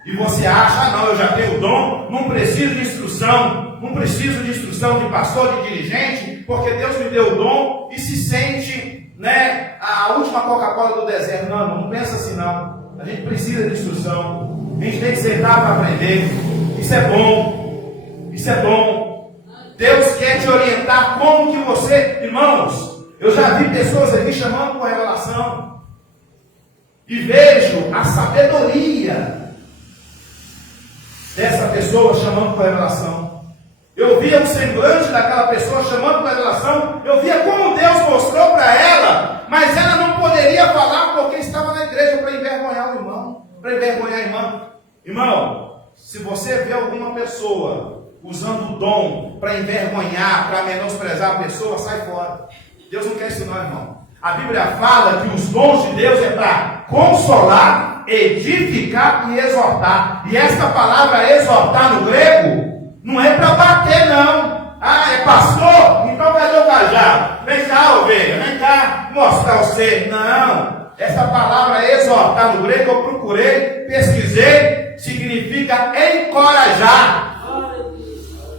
e você acha, não, eu já tenho o dom, não preciso de instrução, não preciso de instrução de pastor, de dirigente, porque Deus me deu o dom, e se sente, né, a última Coca-Cola do deserto. Não, não pensa assim não. A gente precisa de instrução, a gente tem que sentar para aprender. Isso é bom, isso é bom. Deus quer te orientar como que você, irmãos, eu já vi pessoas aqui chamando por revelação, e vejo a sabedoria dessa pessoa chamando por revelação. Eu via o semblante daquela pessoa chamando por revelação. Eu via como Deus mostrou para ela, mas ela não poderia falar porque estava na igreja para envergonhar o irmão, para envergonhar a irmã. Irmão, se você vê alguma pessoa usando o dom para envergonhar, para menosprezar a pessoa, sai fora. Deus não quer isso não, irmão. A Bíblia fala que os dons de Deus é para consolar, edificar e exortar. E esta palavra exortar no grego não é para bater não. Ah, é pastor? Então cadê o cajado? Vem cá, ovelha, vem cá mostrar você. Não, essa palavra exortar no grego eu procurei, pesquisei, significa encorajar.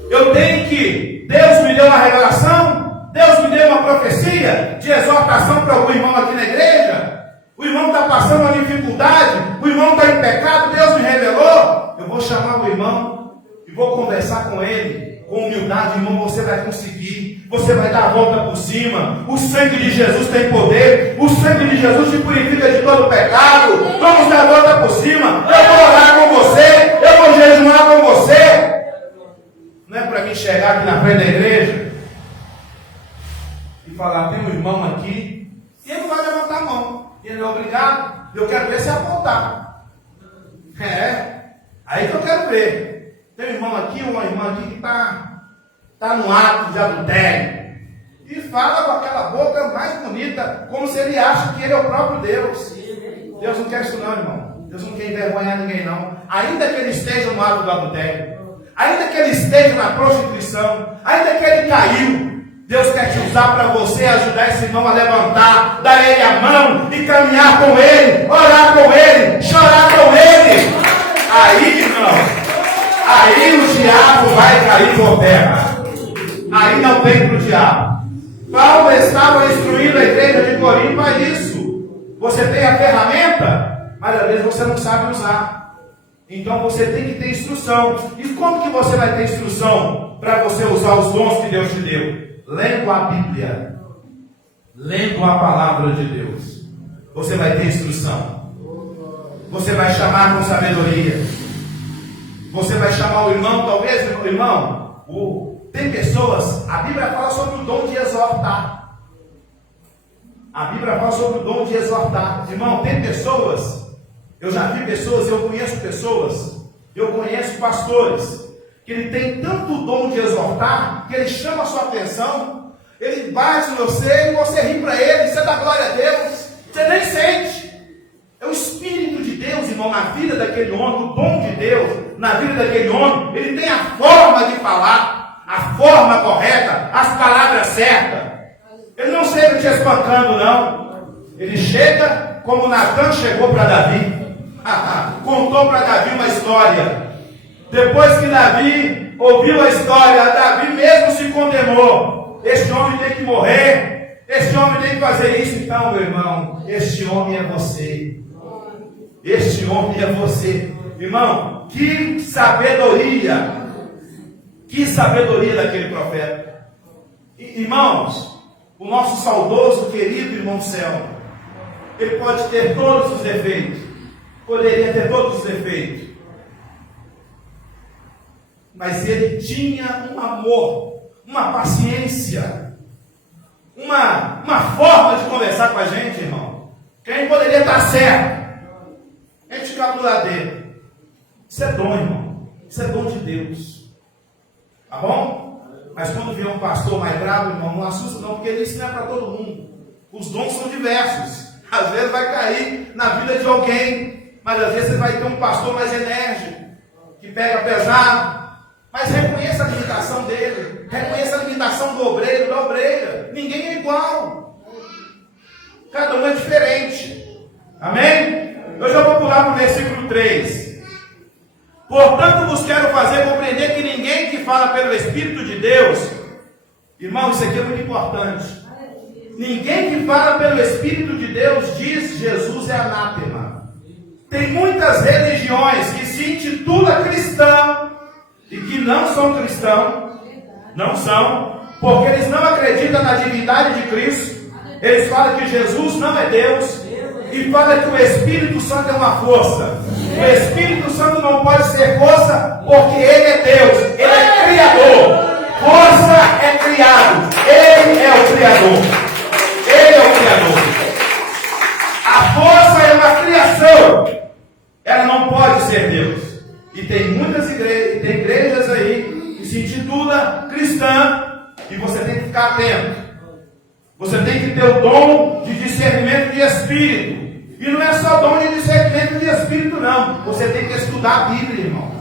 Eu tenho que, Deus me deu uma revelação, Deus me deu uma profecia de exortação para algum irmão aqui na igreja. O irmão está passando uma dificuldade, o irmão está em pecado, Deus me revelou. Eu vou chamar o irmão e vou conversar com ele, com humildade. Irmão, você vai conseguir, você vai dar a volta por cima. O sangue de Jesus tem poder, o sangue de Jesus te purifica de todo pecado. Vamos dar a volta por cima. Eu vou orar com você, eu vou jejuar com você. Não é para mim chegar aqui na frente da igreja e falar, tem um irmão aqui, e ele não vai levantar a mão. Ele é obrigado, eu quero ver se apontar. Aí que eu quero ver. Tem um irmão aqui, uma irmã aqui que está no ato de adultério. E fala com aquela boca mais bonita, como se ele acha que ele é o próprio Deus. Deus não quer isso não, irmão. Deus não quer envergonhar ninguém não. Ainda que ele esteja no ato do adultério, ainda que ele esteja na prostituição, ainda que ele caiu, Deus quer te usar para você ajudar esse irmão a levantar, dar ele a mão e caminhar com ele, orar com ele, chorar com ele. Aí, irmão, aí o diabo vai cair por terra. Aí não tem para o diabo. Paulo estava instruindo a igreja de Corinto para isso. Você tem a ferramenta, mas às vezes você não sabe usar. Então você tem que ter instrução. E como que você vai ter instrução para você usar os dons que Deus te deu? Lendo a Bíblia, lendo a palavra de Deus, você vai ter instrução. Você vai chamar com sabedoria. Você vai chamar o irmão, talvez, irmão, tem pessoas, a Bíblia fala sobre o dom de exortar. A Bíblia fala sobre o dom de exortar. Irmão, tem pessoas, eu já vi pessoas, eu conheço pastores, que ele tem tanto dom de exortar, que ele chama a sua atenção, ele bate em você e você ri para ele, você dá glória a Deus, você nem sente. É o Espírito de Deus, irmão, na vida daquele homem, o dom de Deus na vida daquele homem. Ele tem a forma de falar, a forma correta, as palavras certas. Ele não chega te espancando, não. Ele chega como Natan chegou para Davi. Contou para Davi uma história. Depois que Davi ouviu a história, Davi mesmo se condenou. Este homem tem que morrer. Este homem tem que fazer isso. Então, meu irmão, este homem é você. Este homem é você. Irmão, que sabedoria! Que sabedoria daquele profeta. Irmãos, o nosso saudoso, querido irmão Selma, ele pode ter todos os defeitos. Poderia ter todos os defeitos. Mas ele tinha um amor, uma paciência, uma forma de conversar com a gente, irmão. Quem poderia estar certo? A gente ficar do lado dele. Isso é dom, irmão. Isso é dom de Deus. Tá bom? Mas quando vier um pastor mais bravo, irmão, não assusta não, porque isso não é para todo mundo. Os dons são diversos. Às vezes vai cair na vida de alguém, mas às vezes você vai ter um pastor mais enérgico, que pega pesado. Mas reconheça a limitação dele, reconheça a limitação do obreiro, da obreira. Ninguém é igual. Cada um é diferente. Amém? Hoje eu vou pular para o versículo 3. Portanto, vos quero fazer compreender que ninguém que fala pelo Espírito de Deus, irmão, isso aqui é muito importante. Ninguém que fala pelo Espírito de Deus diz Jesus é anátema. Tem muitas religiões que se intitulam cristão e que não são cristãos, não são, porque eles não acreditam na divindade de Cristo. Eles falam que Jesus não é Deus e falam que o Espírito Santo é uma força. O Espírito Santo não pode ser força porque Ele é Deus, Ele é Criador. Força é criado, Ele é o Criador. Ele é o Criador. A força é uma criação, ela não pode ser Deus. E tem muitas igrejas, tem igrejas aí que se intitula cristã, e você tem que ficar atento. Você tem que ter o dom de discernimento de espírito. E não é só dom de discernimento de espírito, não. Você tem que estudar a Bíblia, irmão.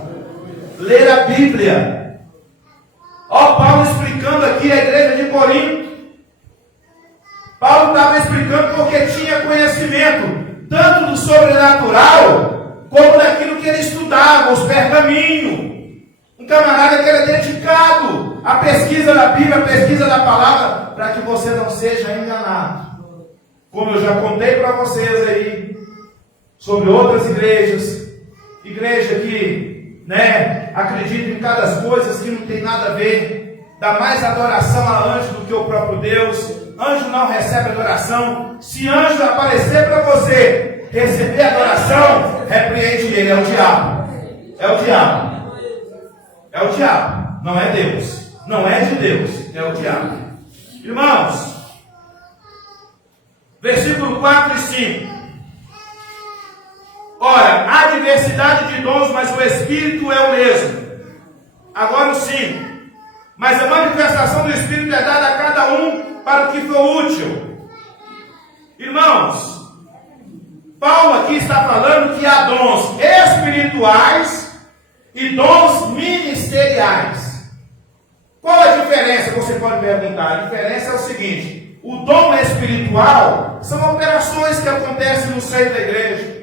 Ler a Bíblia. Ó, Paulo explicando aqui a igreja de Corinto. Paulo estava explicando porque tinha conhecimento, tanto do sobrenatural, como daquilo que ele estudava, os pergaminhos. Um camarada que era dedicado à pesquisa da Bíblia, à pesquisa da palavra, para que você não seja enganado. Como eu já contei para vocês aí, sobre outras igrejas, igreja que, acredita em cada coisa que não tem nada a ver, dá mais adoração a anjo do que o próprio Deus. Anjo não recebe adoração. Se anjo aparecer para você receber adoração, repreende ele, é o diabo. É o diabo. É o diabo, não é Deus. Não é de Deus, é o diabo. Irmãos, versículo 4 e 5. Ora, há diversidade de dons, mas o Espírito é o mesmo. Agora o 5. Mas a manifestação do Espírito é dada a cada um para o que for útil. Irmãos, Paulo aqui está falando que há dons espirituais e dons ministeriais. Qual a diferença? Você pode perguntar. A diferença é o seguinte: o dom espiritual são operações que acontecem no seio da igreja.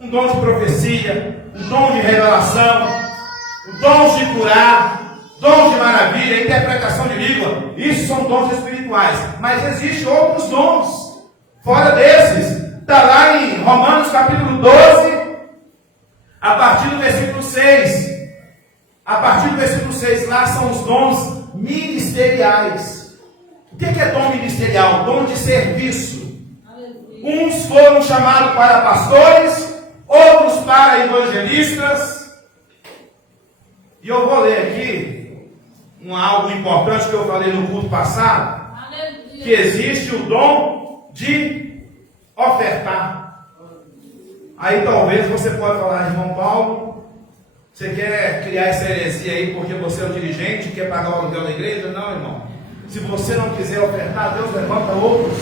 Um dom de profecia, um dom de revelação, um dom de curar, dom de maravilha, interpretação de língua. Isso são dons espirituais. Mas existem outros dons fora desses. Está lá em Romanos capítulo 12, a partir do versículo 6. A partir do versículo 6, lá são os dons ministeriais. O que é dom ministerial? Dom de serviço. Uns foram chamados para pastores, outros para evangelistas. E eu vou ler aqui algo importante que eu falei no culto passado, que existe o dom de ofertar. Aí talvez você pode falar: irmão Paulo, você quer criar essa heresia aí porque você é o dirigente e quer pagar o aluguel da igreja? Não, irmão. Se você não quiser ofertar, Deus levanta outros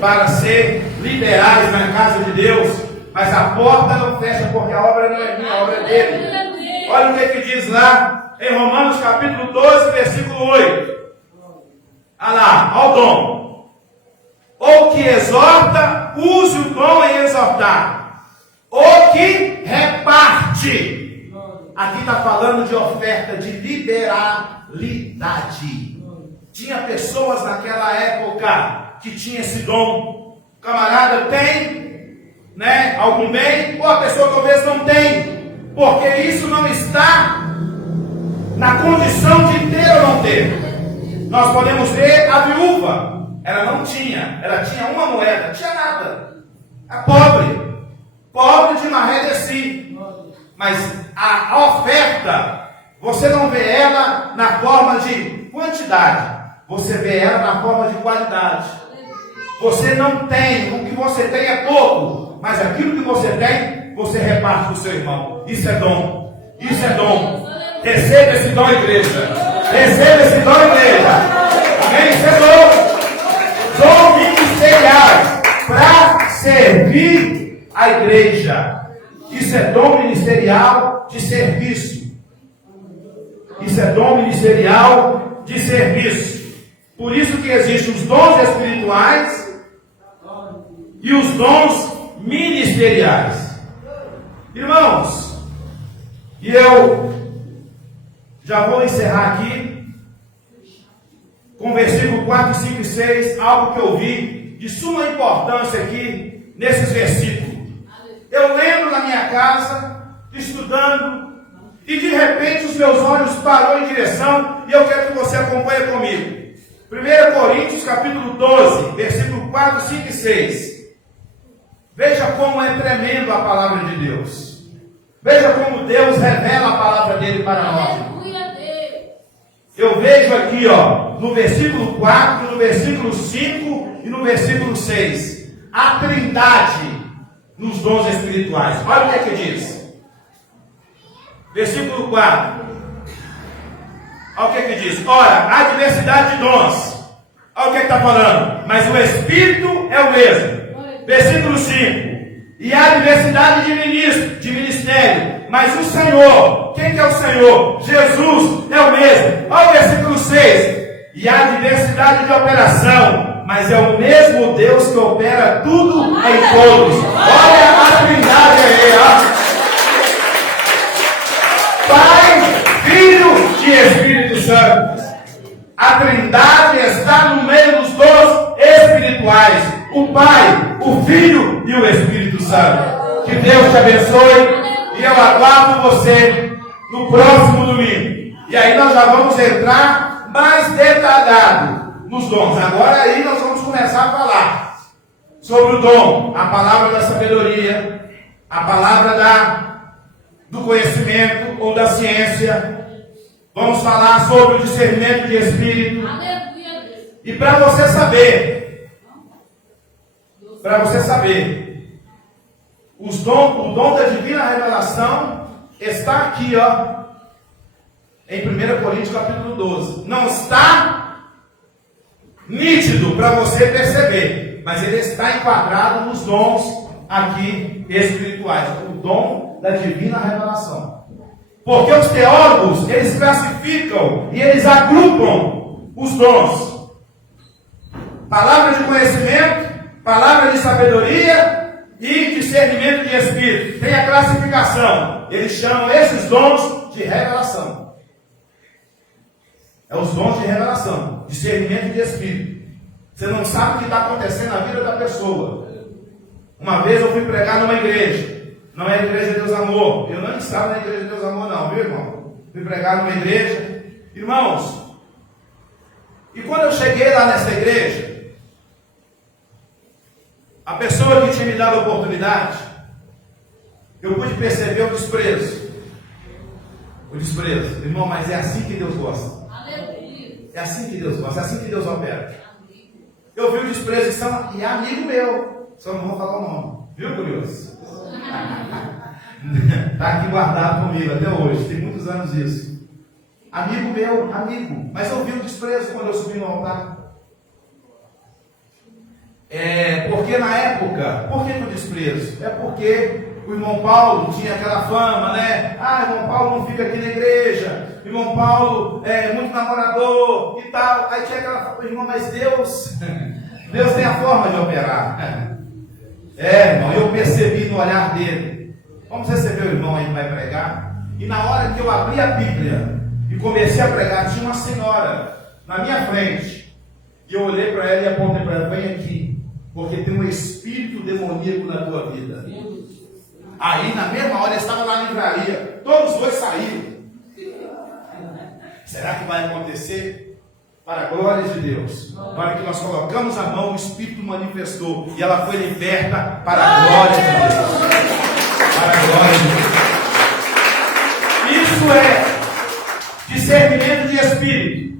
para ser liberais na casa de Deus. Mas a porta não fecha, porque a obra não é minha, a obra é dele. Olha o que diz lá em Romanos capítulo 12, versículo 8. Olha lá, olha o dom. Ou que exorta, use o dom em exortar. Ou que reparte. Aqui está falando de oferta, de liberalidade. Tinha pessoas naquela época que tinha esse dom. O camarada tem, algum bem, ou a pessoa talvez não tem. Porque isso não está na condição de ter ou não ter. Nós podemos ver a viúva. Ela não tinha. Ela tinha uma moeda. Não tinha nada. É pobre. Pobre de maré de si. Mas a oferta, você não vê ela na forma de quantidade. Você vê ela na forma de qualidade. Você não tem. O que você tem é pouco. Mas aquilo que você tem, você reparte com o seu irmão. Isso é dom. Isso é dom. Receba esse dom, igreja. Receba esse dom, igreja. Amém? Isso é dom. Dom ministerial. Para servir a igreja. Isso é dom ministerial de serviço. Isso é dom ministerial de serviço. Por isso que existem os dons espirituais e os dons ministeriais. Irmãos, e eu já vou encerrar aqui com versículo 4, 5 e 6, algo que eu vi de suma importância aqui nesses versículos. Eu lendo na minha casa, estudando, e de repente os meus olhos parou em direção, e eu quero que você acompanhe comigo. 1 Coríntios capítulo 12, versículo 4, 5 e 6. Veja como é tremendo a palavra de Deus. Veja como Deus revela a palavra dele para nós. Eu vejo aqui, no versículo 4, no versículo 5 e no versículo 6, a trindade nos dons espirituais. Olha o que é que diz. Versículo 4. Olha o que é que diz. Ora, há diversidade de dons. Olha o que é que está falando. Mas o Espírito é o mesmo. Versículo 5. E há diversidade de ministério. Mas o Senhor, quem que é o Senhor? Jesus é o mesmo. Olha o versículo 6. E há diversidade de operação. Mas é o mesmo Deus que opera tudo em todos. Olha a trindade aí, Pai, Filho e Espírito Santo. A trindade está no meio dos dons espirituais. O Pai, o Filho e o Espírito Santo. Que Deus te abençoe. E eu aguardo você no próximo domingo. E aí nós já vamos entrar mais detalhado nos dons. Agora aí nós vamos começar a falar sobre o dom. A palavra da sabedoria. A palavra do conhecimento ou da ciência. Vamos falar sobre o discernimento de espírito. E para você saber, o dom da divina revelação está aqui, em 1 Coríntios capítulo 12. Não está nítido para você perceber, mas ele está enquadrado nos dons aqui espirituais, o dom da divina revelação. Porque os teólogos, eles classificam e eles agrupam os dons. Palavra de conhecimento, palavra de sabedoria e discernimento de espírito. Tem a classificação. Eles chamam esses dons de revelação. É os dons de revelação, discernimento de espírito. Você não sabe o que está acontecendo na vida da pessoa. Uma vez eu fui pregar numa igreja. Não é a Igreja Deus Amor. Eu não estava na Igreja Deus Amor não, viu, irmão? Fui pregar numa igreja. Irmãos, e quando eu cheguei lá nessa igreja, a pessoa que tinha me dado a oportunidade, eu pude perceber o desprezo. O desprezo. Irmão, mas é assim que Deus gosta. É assim que Deus gosta, é assim que Deus opera. Eu vi o desprezo e é amigo meu. Só não vou falar o nome. Viu, curioso? Está aqui guardado comigo até hoje, tem muitos anos isso. Amigo meu, amigo, mas eu vi o desprezo quando eu subi no altar. Porque na época, por que o desprezo? É porque o irmão Paulo tinha aquela fama, né? Irmão Paulo não fica aqui na igreja, irmão Paulo é muito namorador e tal. Aí tinha aquela fama, irmão, mas Deus tem a forma de operar. Irmão, eu percebi no olhar dele. Vamos receber o irmão aí que vai pregar. E na hora que eu abri a Bíblia e comecei a pregar, tinha uma senhora na minha frente. E eu olhei para ela e apontei para ela: vem aqui, porque tem um espírito demoníaco na tua vida. Aí, na mesma hora, eles estavam na livraria. Todos os dois saíram. Será que vai acontecer? Para a glória de Deus. Na hora que nós colocamos a mão, o Espírito manifestou. E ela foi liberta para a glória de Deus. Para a glória de Deus. Isso é discernimento de Espírito.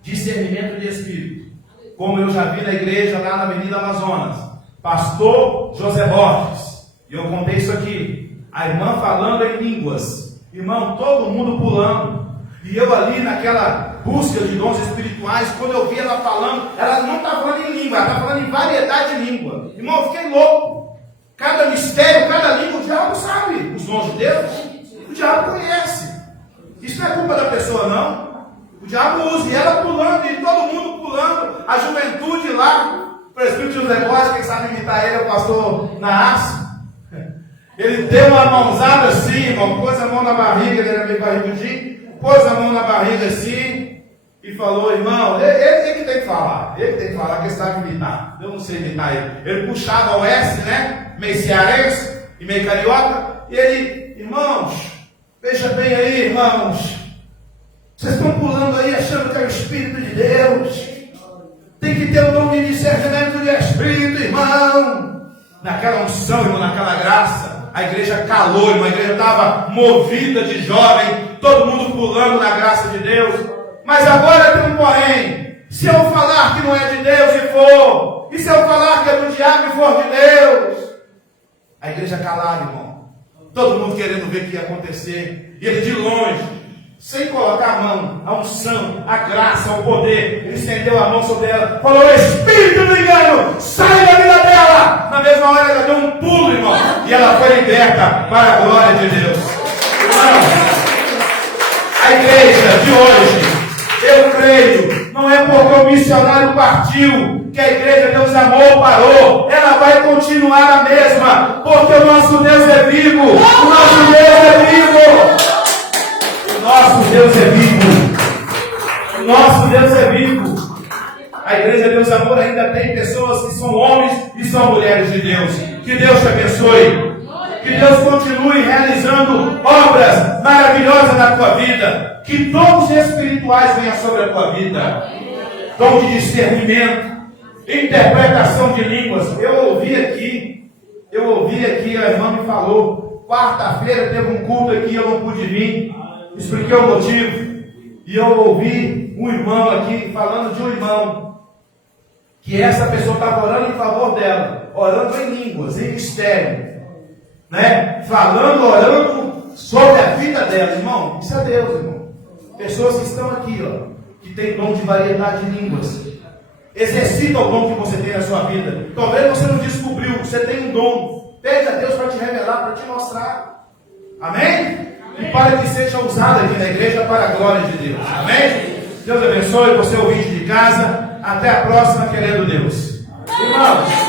Discernimento de Espírito. Como eu já vi na igreja lá na Avenida Amazonas. Pastor José Borges. E eu contei isso aqui. A irmã falando em línguas. Irmão, todo mundo pulando. E eu ali naquela busca de dons espirituais, quando eu vi ela falando, ela não está falando em língua, ela está falando em variedade de língua. Irmão, eu fiquei louco. Cada mistério, cada língua, o diabo sabe. Os dons de Deus, o diabo conhece. Isso não é culpa da pessoa, não. O diabo usa, e ela pulando, e todo mundo pulando. A juventude lá, o presbítero José Borges, quem sabe imitar ele é o pastor Naás. Ele deu uma mãozada assim, irmão, pôs a mão na barriga, ele era meio barrigudinho. Pôs a mão na barriga assim e falou, irmão, ele que tem que falar, que ele sabe imitar. Eu não sei imitar ele. Ele puxava o S, né? Meio cearense e meio carioca. E ele, irmãos, veja bem aí, irmãos. Vocês estão pulando aí achando que é o Espírito de Deus. Tem que ter o dom de discernimento de Espírito, irmão. Naquela unção, irmão, naquela graça. A igreja calou, irmão, a igreja estava movida de jovem, todo mundo pulando na graça de Deus. Mas agora tem um porém. Se eu falar que não é de Deus e for, e se eu falar que é do diabo e for de Deus? A igreja calada, irmão. Todo mundo querendo ver o que ia acontecer. E ele de longe, sem colocar a mão, a unção, a graça, o poder, ele estendeu a mão sobre ela, falou, Espírito do engano, sai da vida dela. Na mesma hora ela deu um pulo, irmão, e ela foi liberta para a glória de Deus. Irmão, a igreja de hoje, eu creio, não é porque o missionário partiu, que a igreja Deus amou, parou. Ela vai continuar a mesma, porque o nosso Deus é vivo. O nosso Deus é vivo. O nosso Deus é vivo. O nosso Deus é vivo. A igreja Deus Amor ainda tem pessoas que são homens e são mulheres de Deus. Que Deus te abençoe. Que Deus continue realizando obras maravilhosas na tua vida. Que dons espirituais venham sobre a tua vida. Dom de discernimento, interpretação de línguas. Eu ouvi aqui, a irmã me falou, quarta-feira teve um culto aqui, eu não pude vir. Expliquei o motivo. E eu ouvi um irmão aqui falando de um irmão, que essa pessoa estava orando em favor dela, orando em línguas, em mistério, né? Falando, orando sobre a vida dela. Irmão, isso é Deus, irmão. Pessoas que estão aqui, ó, que tem dom de variedade de línguas. Exercita o dom que você tem na sua vida. Talvez você não descobriu, você tem um dom. Pede a Deus para te revelar, para te mostrar. Amém? E para que seja usado aqui na igreja para a glória de Deus. Amém? Deus abençoe você, ouvinte de casa. Até a próxima, querendo Deus. Irmãos.